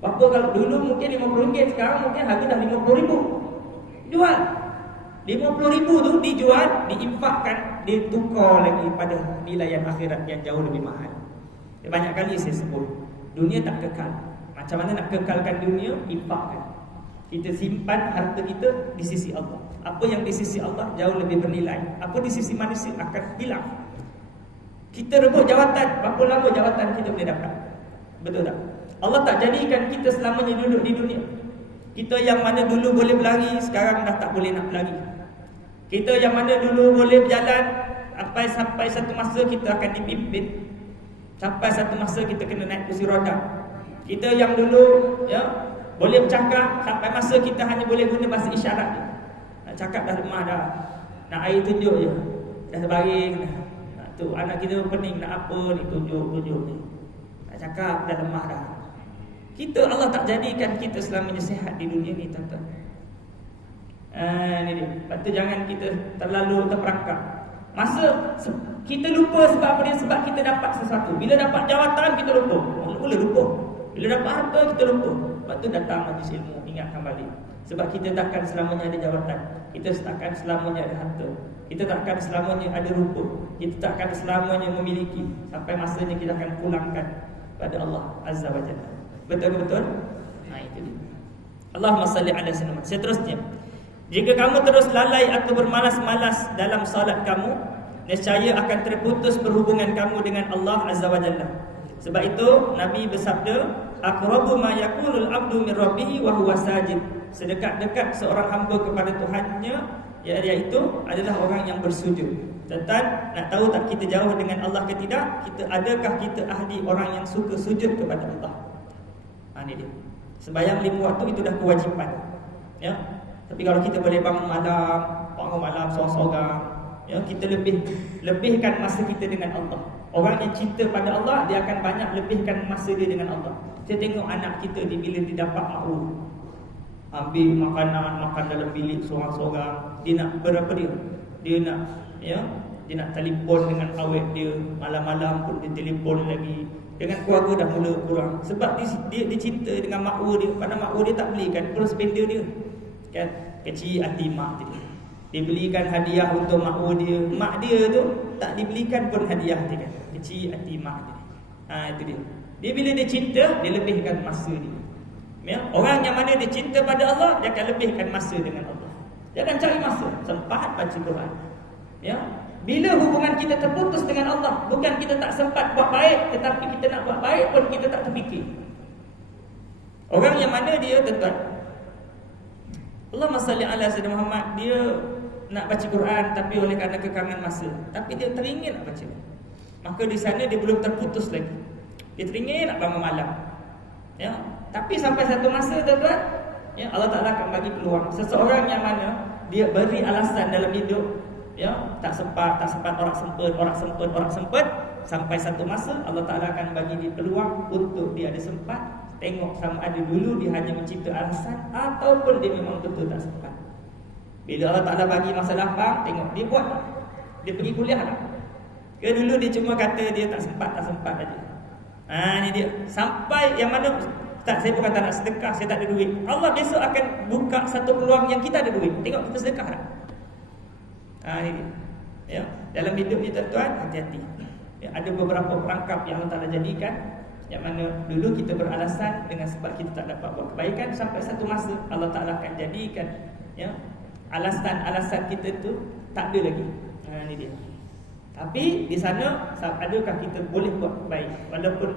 Berapa kalau dulu mungkin RM50, sekarang mungkin harga dah RM50,000. Jual. RM50,000 tu dijual, diinfakkan, ditukar lagi pada nilai yang akhirat yang jauh lebih mahal. Banyak kali saya sebut, dunia tak kekal. Macam mana nak kekalkan dunia? Infakkan. Kita simpan harta kita di sisi Allah. Apa yang di sisi Allah jauh lebih bernilai. Apa di sisi manusia akan hilang. Kita rebut jawatan, berapa lama jawatan kita boleh dapat? Betul tak? Allah tak jadikan kita selamanya duduk di dunia. Kita yang mana dulu boleh berlari, sekarang dah tak boleh nak berlari. Kita yang mana dulu boleh berjalan, sampai satu masa kita akan dipimpin. Sampai satu masa kita kena naik kursi roda. Kita yang dulu boleh bercakap, sampai masa kita hanya boleh guna bahasa isyarat je. Nak cakap dah lemah dah. Nak air tunjuk je, dah terbaring dah. Tu anak kita pening nak apa ni, tunjuk ni. Nak cakap dah lemah dah. Kita, Allah tak jadikan kita selamanya sihat di dunia ni tuan-tuan. Ni dia. Lepas tu jangan kita terlalu terperangkap. Masa kita lupa sebab apa dia? Sebab kita dapat sesuatu. Bila dapat jawatan kita lupa. Mula lupa. Bila dapat harta kita lupa. Lepas tu datang majlis ilmu, ingatkan balik. Sebab kita takkan selamanya ada jawatan. Kita takkan selamanya ada harta. Kita takkan selamanya ada rupa. Kita takkan selamanya memiliki. Sampai masanya kita akan pulangkan pada Allah Azza wa Jalla. Betul-betul? Itu dia. Allahumma salli ala sayyidina. Seterusnya, jika kamu terus lalai atau bermalas-malas dalam salat kamu, nescaya akan terputus perhubungan kamu dengan Allah Azza wa Jalla. Sebab itu Nabi bersabda, aqrabu ma yakunul abdu min rabbih wa huwa sajid. Sedekat-dekat seorang hamba kepada Tuhannya, iaitu adalah orang yang bersujud. Tuan-tuan, nak tahu tak kita jauh dengan Allah ke tidak? Adakah kita ahli orang yang suka sujud kepada Allah? Ini dia. Sembahyang 5 waktu itu dah kewajipan. Ya. Tapi kalau kita boleh bangun malam sorang-sorang, ya, kita lebihkan masa kita dengan Allah. Orang yang cinta pada Allah, dia akan banyak lebihkan masa dia dengan Allah. Saya tengok anak kita ni bila dia dapat makruh, ambil makanan, makan dalam bilik sorang-sorang, dia nak berapa dia? Dia nak telefon dengan awet dia, malam-malam pun dia telefon lagi. Dengan keluarga dah mula kurang. Sebab dia cinta dengan makruh dia. Padahal makruh dia tak belikan close bender dia. Kan? Kecil hati mak dia. Dia belikan hadiah untuk makruh dia. Mak dia tu tak dibelikan pun hadiah dia kan. Kecil hati mak dia. Itu dia. Dia bila dia cinta, dia lebihkan masa dia. Ya? Orang yang mana dia cinta pada Allah, dia akan lebihkan masa dengan Allah. Dia akan cari masa sempat baca Quran. Ya? Bila hubungan kita terputus dengan Allah, bukan kita tak sempat buat baik, tetapi kita nak buat baik pun kita tak terfikir. Orang yang mana dia tuan-tuan, Allahumma salli ala sayyidina Muhammad, dia nak baca Quran tapi oleh kerana kekangan masa, tapi dia teringin nak baca, maka di sana dia belum terputus lagi. Dia teringin nak bangun malam. Ya, tapi sampai satu masa tuan-tuan, ya, Allah Taala akan bagi peluang seseorang yang mana dia beri alasan dalam hidup, ya, tak sempat orang sempit, sampai satu masa Allah Taala akan bagi dia peluang untuk dia ada sempat. Tengok sama ada dulu dia hanya mencipta alasan ataupun dia memang betul tak sempat. Bila Allah Taala bagi masa lapang, tengok dia buat tak? Dia pergi kuliah tak? Ke dulu dia cuma kata dia tak sempat aja. Ni dia. Sampai yang mana tak, saya bukan tak nak sedekah, saya tak ada duit. Allah besok akan buka satu peluang yang kita ada duit. Tengok kita sedekah tak? Ni dia. Ya, dalam hidup ni tuan-tuan, hati-hati. Ya, ada beberapa perangkap yang Allah Taala jadikan, yang mana dulu kita beralasan dengan sebab kita tak dapat buat kebaikan, sampai satu masa Allah Taala akan jadikan, ya, alasan-alasan kita tu tak ada lagi. Ni dia. Tapi di sana adakah kita boleh buat baik walaupun,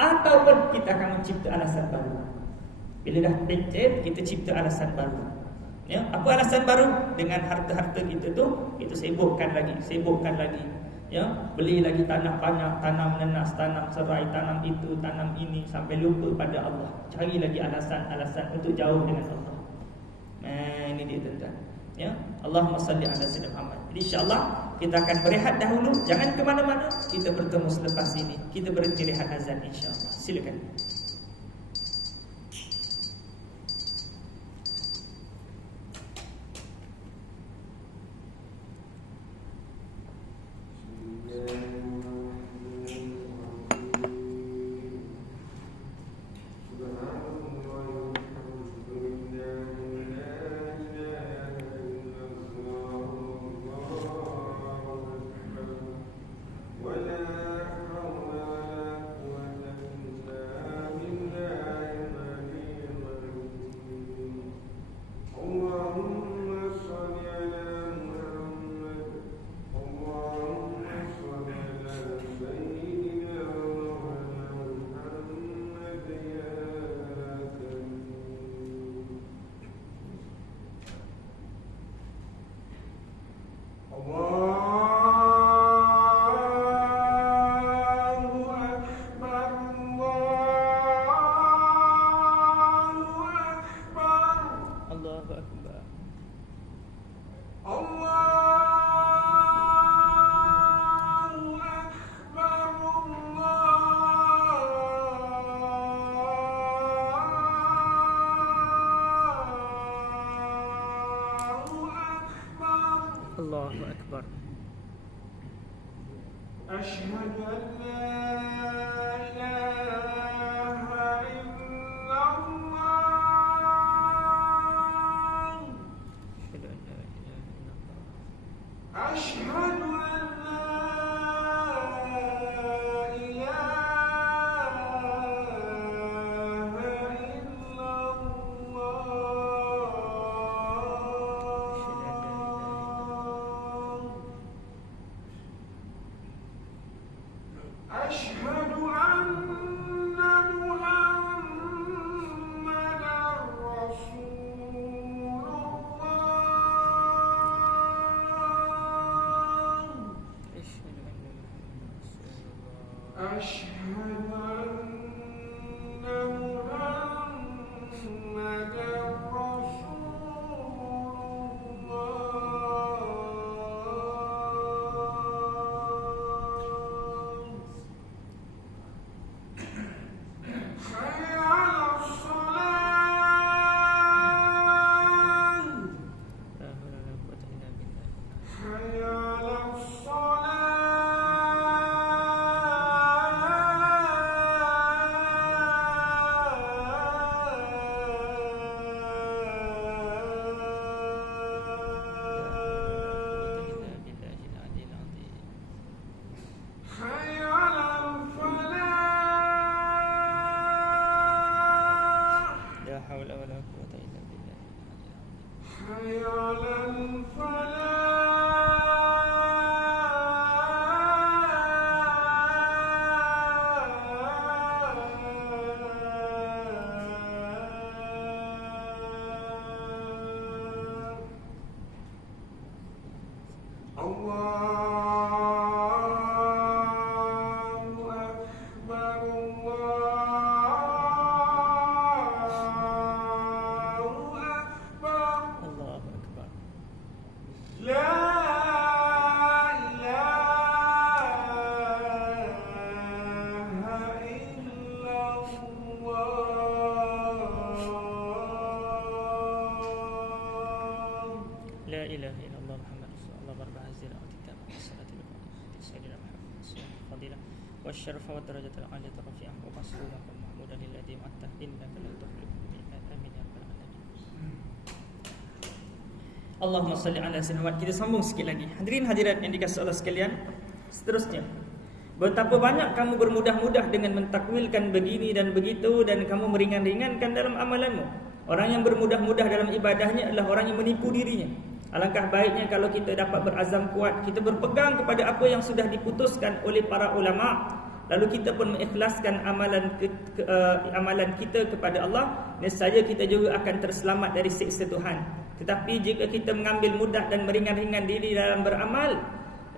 ataupun kita akan mencipta alasan baru. Bila dah pencet, kita cipta alasan baru. Ya, apa alasan baru? Dengan harta-harta kita tu, kita sibukkan lagi. Ya, beli lagi tanah banyak, tanam nenas, tanam serai, tanam itu, tanam ini, sampai lupa pada Allah. Cari lagi alasan-alasan untuk jauh dengan Allah. Ini dia tuan-tuan. Ya, Allahumma salli ala sayyidina Muhammad. Jadi insya-Allah kita akan berehat dahulu, jangan ke mana-mana. Kita bertemu selepas ini. Kita berhenti rehat azan insya-Allah. Silakan. Allahu Akbar. Asyhadu an la ilaha illallah. Asyhadu an la sayyidina Muhammad fadilah wasyarafa wa darajatul aliyah rafi'ah wa qasrul mahmudan alladhi ma'ta innaka la tukhlifu al-mi'ad amin ya rabbal alamin. Allahumma salli ala sayyidina Muhammad. Kita sambung sikit lagi. Hadirin hadirat yang dikasihi Allah sekalian, seterusnya, betapa banyak kamu bermudah-mudah dengan mentakwilkan begini dan begitu, dan kamu meringan-ringankan dalam amalanmu. Orang yang bermudah-mudah dalam ibadahnya adalah orang yang menipu dirinya. Alangkah baiknya kalau kita dapat berazam kuat, kita berpegang kepada apa yang sudah diputuskan oleh para ulama, lalu kita pun mengikhlaskan amalan kita kepada Allah, nescaya kita juga akan terselamat dari siksa Tuhan. Tetapi jika kita mengambil mudah dan meringan-ringan diri dalam beramal,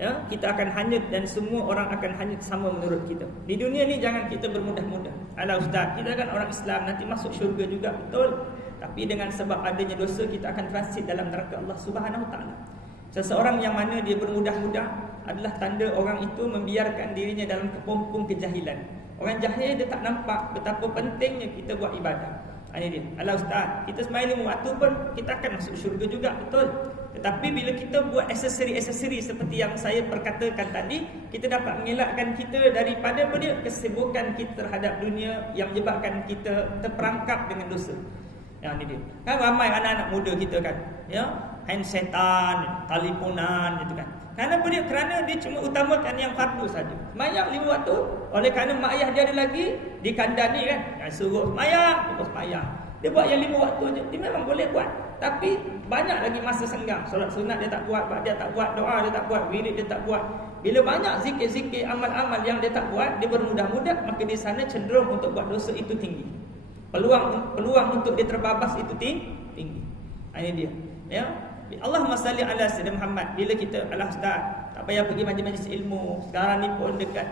ya, kita akan hanyut dan semua orang akan hanyut sama menurut kita. Di dunia ni jangan kita bermudah-mudah. Alah ustaz, kita kan orang Islam, nanti masuk syurga juga, betul. Tapi dengan sebab adanya dosa, kita akan transit dalam neraka Allah Subhanahu Wa Taala. Seseorang yang mana dia bermudah-mudah adalah tanda orang itu membiarkan dirinya dalam kepompong kejahilan. Orang jahil dia tak nampak betapa pentingnya kita buat ibadah. Ini dia. Alah ustaz, kita sembahyang 5 waktu pun kita akan masuk syurga juga, betul. Tetapi bila kita buat aksesori-aksesori seperti yang saya perkatakan tadi, kita dapat mengelakkan kita daripada kesibukan kita terhadap dunia yang menyebabkan kita terperangkap dengan dosa. Yang ini dia. Kan ramai anak-anak muda kita kan, ya, handsetan, teleponan gitu kan. Kenapa dia? Kerana dia cuma utamakan yang fardu saja. Sembahyang 5 waktu. Oleh kerana mak ayah dia ada lagi di kandang ni kan, suruh sembahyang, terus sembahyang. Dia buat yang 5 waktu je. Dia memang boleh buat. Tapi banyak lagi masa senggang. Solat sunat dia tak buat, dia tak buat, doa dia tak buat, wirid dia tak buat. Bila banyak zikir-zikir, amal-amal yang dia tak buat, dia bermudah-mudah, maka di sana cenderung untuk buat dosa itu tinggi. Peluang untuk dia terbabas itu tinggi. Ini dia. Ya. Allahumma salli ala sayyidina Muhammad. Bila kita alah ustaz, tak payah pergi majlis ilmu. Sekarang ni pun dekat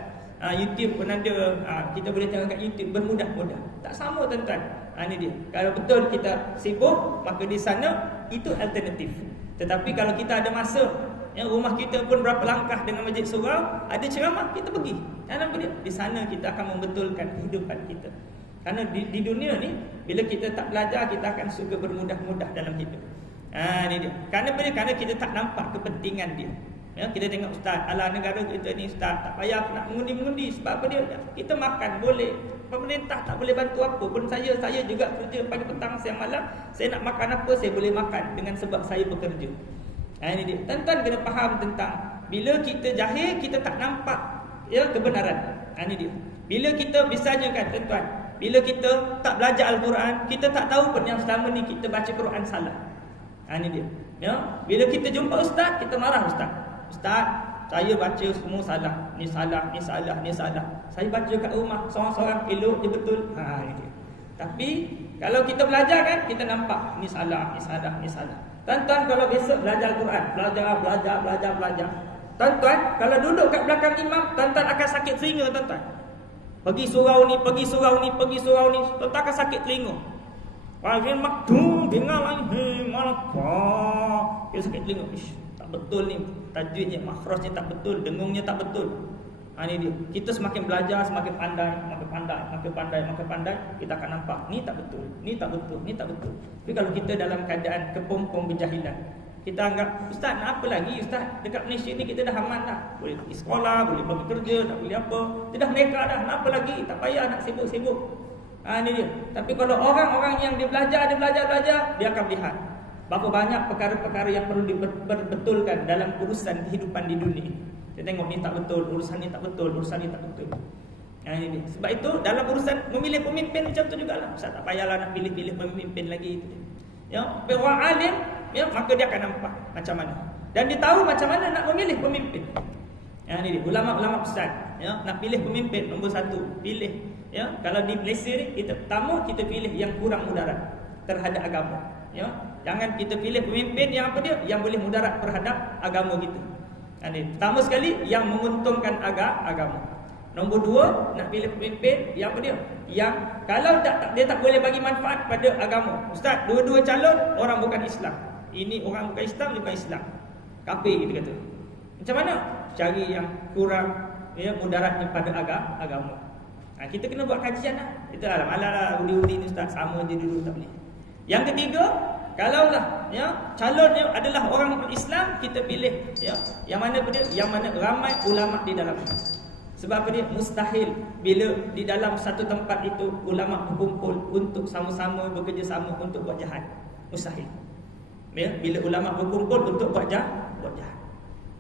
YouTube pun ada. Kita boleh tengok kat YouTube bermudah-mudah. Tak sama tuan-tuan. Ini dia. Kalau betul kita sibuk, maka di sana itu alternatif. Tetapi kalau kita ada masa, yang rumah kita pun berapa langkah dengan masjid surau, ada ceramah, kita pergi. Kenapa dia? Di sana kita akan membetulkan kehidupan kita. Karena di dunia ni, bila kita tak belajar, kita akan suka bermudah-mudah dalam hidup. Ini dia. Kerana kita tak nampak kepentingan dia. Ya, kita tengok ustaz, ala negara kita ni ustaz, tak payah nak mengundi-mengundi. Sebab apa dia? Kita makan boleh. Pemerintah tak boleh bantu apa pun. Saya juga kerja pagi petang siang malam. Saya nak makan apa, saya boleh makan dengan sebab saya bekerja. Ini dia. Tuan-tuan kena faham tentang bila kita jahil, kita tak nampak ya kebenaran. Ini dia. Bila kita misalnya kan tuan-tuan, bila kita tak belajar Al-Quran, kita tak tahu pun yang selama ni kita baca Quran salah. Ini dia. Ya, bila kita jumpa ustaz, kita marah ustaz. Ustaz, saya baca semua salah. Ni salah, ni salah, ni salah. Saya baca kat rumah seorang-seorang elok je betul. Ini dia. Tapi kalau kita belajar kan, kita nampak ni salah, ni salah, ni salah. Tuan-tuan kalau besok belajar Al-Quran, belajar. Tuan-tuan kalau duduk kat belakang imam, tuan-tuan akan sakit telinga tuan-tuan. Pergi surau ni, tuan-tuan akan sakit telinga. Wajib makdum dengar lagi malakah. Dia sakit telinga. Tak betul ni tajwidnya, makhrajnya tak betul, dengungnya tak betul. Ini dia. Kita semakin belajar, semakin pandai, kita akan nampak ni tak betul, ni tak betul. Tapi kalau kita dalam keadaan kepompong berjahilan, kita anggap ustaz nak apa lagi ustaz? Dekat Malaysia ni kita dah aman dah. Boleh pergi sekolah, boleh pergi kerja, tak boleh apa. Dia dah mereka dah, nak apa lagi? Tak payah nak sibuk-sibuk. Ini dia. Tapi kalau orang-orang yang dia belajar, dia akan lihat berapa banyak perkara-perkara yang perlu diperbetulkan dalam urusan kehidupan di dunia. Dia tengok ni tak betul, urusan ni tak betul. Ini dia. Sebab itu dalam urusan memilih pemimpin macam tu jugalah. Ustaz tak payahlah nak pilih-pilih pemimpin lagi. Ya, orang alim, ya, maka dia akan nampak macam mana. Dan dia tahu macam mana nak memilih pemimpin. Ini dia. Ulama-ulama besar, ya, nak pilih pemimpin nombor 1, pilih. Ya, kalau di Malaysia ni pertama kita pilih yang kurang mudarat terhadap agama. Ya, jangan kita pilih pemimpin yang apa dia, yang boleh mudarat terhadap agama kita. Ini pertama sekali yang menguntungkan agama. Nombor 2, nak pilih pemimpin yang apa dia, yang kalau dia tak boleh bagi manfaat pada agama. Ustaz, dua-dua calon orang bukan Islam. Ini orang bukan Islam, dia bukan Islam. Kafir kita kata. Macam mana? Cari yang kurang ya mudaratnya pada agama. Kita kena buat kajian lah. Kita alam-alam udi-udi ni ustaz, sama je dulu tak boleh. Yang ketiga, Kalaulah calonnya adalah orang Islam, kita pilih yang mana dia? Yang mana ramai ulama di dalamnya. Sebab apa dia? Mustahil bila di dalam satu tempat itu ulama berkumpul untuk sama-sama bekerjasama untuk buat jahat. Mustahil. Bila ulama berkumpul untuk buat jahat.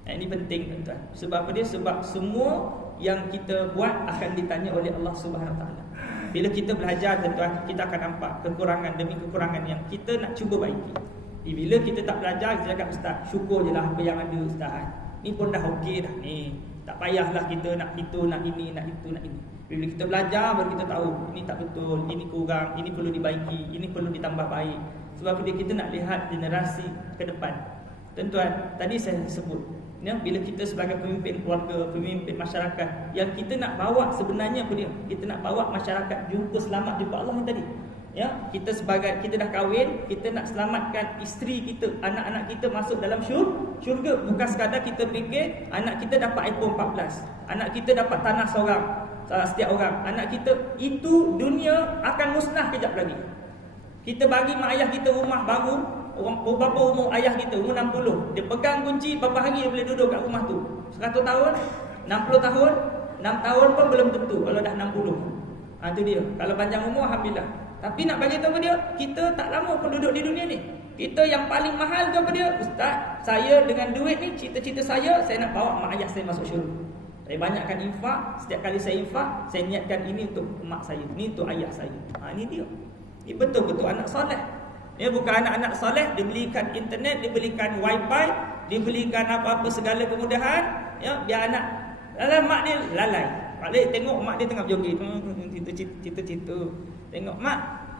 Ini penting tuan-tuan. Sebab apa dia? Sebab semua yang kita buat akan ditanya oleh Allah Subhanahu Wa Taala. Bila kita belajar tuan-tuan, kita akan nampak kekurangan demi kekurangan yang kita nak cuba baiki. Bila kita tak belajar, kita cakap ustaz, syukur je lah apa yang ada ustaz. Ni pun dah okey dah ni. Tak payahlah kita nak itu, nak ini, nak itu, nak ini. Bila kita belajar baru kita tahu ini tak betul, ini kurang, ini perlu dibaiki, ini perlu ditambah baik. Sebab kita nak lihat generasi ke depan. Tuan-tuan, tadi saya sebut bila kita sebagai pemimpin keluarga, pemimpin masyarakat, yang kita nak bawa sebenarnya apa dia? Kita nak bawa masyarakat selamat jumpa Allah yang tadi. Kita dah kahwin, kita nak selamatkan isteri kita, anak-anak kita masuk dalam syurga. Bukan sekadar kita fikir anak kita dapat iPhone 14, anak kita dapat tanah seorang, setiap orang. Anak kita itu dunia akan musnah kejap lagi. Kita bagi mak ayah kita rumah baru. Berapa umur ayah kita? Umur 60. Dia pegang kunci, berapa hari dia boleh duduk kat rumah tu? 100 tahun? 60 tahun? 6 tahun pun belum tentu kalau dah 60. Itu dia. Kalau panjang umur, alhamdulillah. Tapi nak bagi tahu dia, kita tak lama pun duduk di dunia ni. Kita yang paling mahal tu apa dia? Ustaz, saya dengan duit ni, cita-cita saya nak bawa mak ayah saya masuk syurga. Saya banyakkan infak. Setiap kali saya infak, saya niatkan ini untuk mak saya, ini untuk ayah saya. Ini dia. Ini betul-betul anak soleh. Bukan anak-anak soleh, dibelikan internet, dibelikan wifi, dibelikan apa-apa segala kemudahan, biar anak mak dia lalai. Balik tengok mak dia tengah joget, cita-cita. Tengok mak,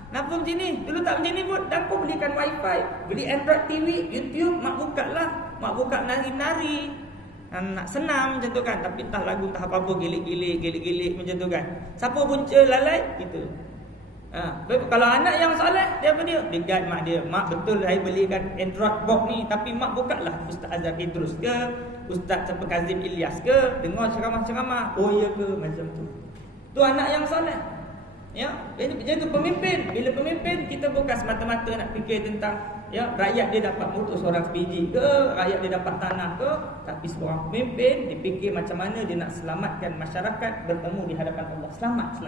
kenapa macam ni? Dulu tak macam ni pun. Dan kau belikan wifi, beli Android TV, YouTube, mak buka lah. Mak buka nari-nari, nak senam macam tu kan. Tapi entah lagu, entah apa-apa, gelik-gelik macam tu kan. Siapa punca lalai? Kita. Kalau anak yang soleh, dia apa dia? Dia guide mak dia. Mak, betul saya belikan Android box ni, tapi mak buka lah Ustaz Azhar Idrus ke, Ustaz Kazim Ilyas ke, dengar ceramah-ceramah. Oh iya ke? Macam tu. Tu anak yang soleh. Jadi pemimpin. Bila pemimpin, kita bukan semata-mata nak fikir tentang rakyat dia dapat motor seorang sebiji ke, rakyat dia dapat tanah ke. Tapi seorang pemimpin, dia fikir macam mana dia nak selamatkan masyarakat bertemu di hadapan Allah. Selamat.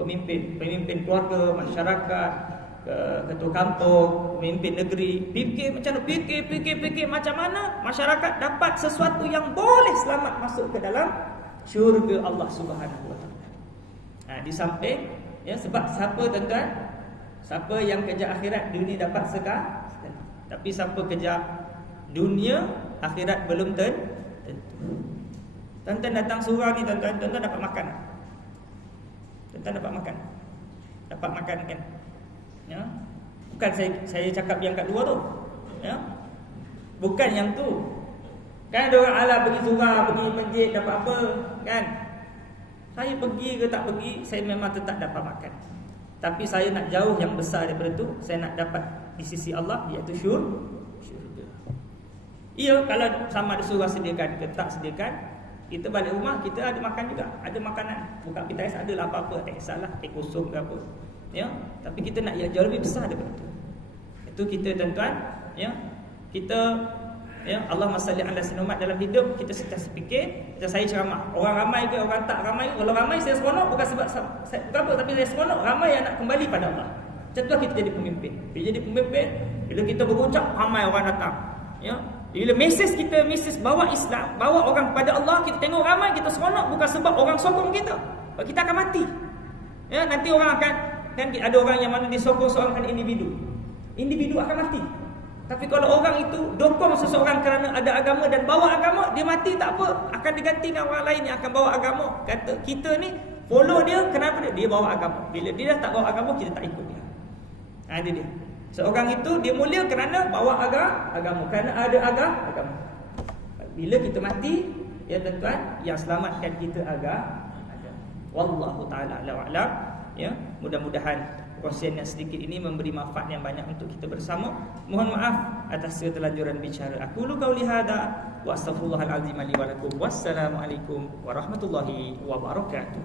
Pemimpin keluarga, masyarakat, ketua kampung, pemimpin negeri, fikir macam mana masyarakat dapat sesuatu yang boleh selamat masuk ke dalam syurga Allah Subhanahu Wa Taala. Di samping sebab siapa tuan-tuan, siapa yang kejar akhirat, dunia dapat sekali. Tapi siapa kejar dunia, akhirat belum tentu. Tuan-tuan datang surau ni, tuan-tuan dapat makan. Tuan-tuan dapat makan kan? Bukan saya cakap yang kat luar tu. Bukan yang tu. Kan ada orang ala pergi surau, pergi masjid dapat apa, kan? Saya pergi ke tak pergi, saya memang tetap dapat makan. Tapi saya nak jauh yang besar daripada tu, saya nak dapat di sisi Allah, iaitu syurga. Kalau sama ada surau sediakan ke tak sediakan, kita balik rumah, kita ada makan juga. Ada makanan. Buka pita ais adalah apa-apa, tak kisahlah, teh kosong ke apa. Tapi kita nak yang jauh lebih besar daripada itu. Itu kita tuan-tuan, kita Allahumma salli ala sayyidina dalam hidup kita sentiasa fikir, saya ceramah. Orang ramai ke orang tak ramai? Kalau ramai saya seronok bukan sebab saya apa, tapi saya seronok ramai yang nak kembali pada Allah. Macam tu kita jadi pemimpin. Bila jadi pemimpin, bila kita berucap ramai orang datang. Bila mesej kita, mesej bawa Islam, bawa orang kepada Allah, kita tengok ramai, kita seronok bukan sebab orang sokong kita. Sebab kita akan mati. Nanti orang akan, kan ada orang yang mana disokong seorang individu. Individu akan mati. Tapi kalau orang itu dokong seseorang kerana ada agama dan bawa agama, dia mati tak apa, akan digantikan orang lain yang akan bawa agama. Kata kita ni follow dia, kenapa dia bawa agama. Bila dia dah tak bawa agama, kita tak ikut dia. Itu dia. Seorang itu dia mulia kerana bawa agama, kerana ada agama. Bila kita mati, tuan-tuan, yang selamatkan kita agama. Wallahu taala a'lam. Mudah-mudahan kongsian yang sedikit ini memberi manfaat yang banyak untuk kita bersama. Mohon maaf atas keterlanjuran bicara. Aku lu qauli hada wa astaghfirullahal azim li wa lakum. Wassalamualaikum warahmatullahi wabarakatuh.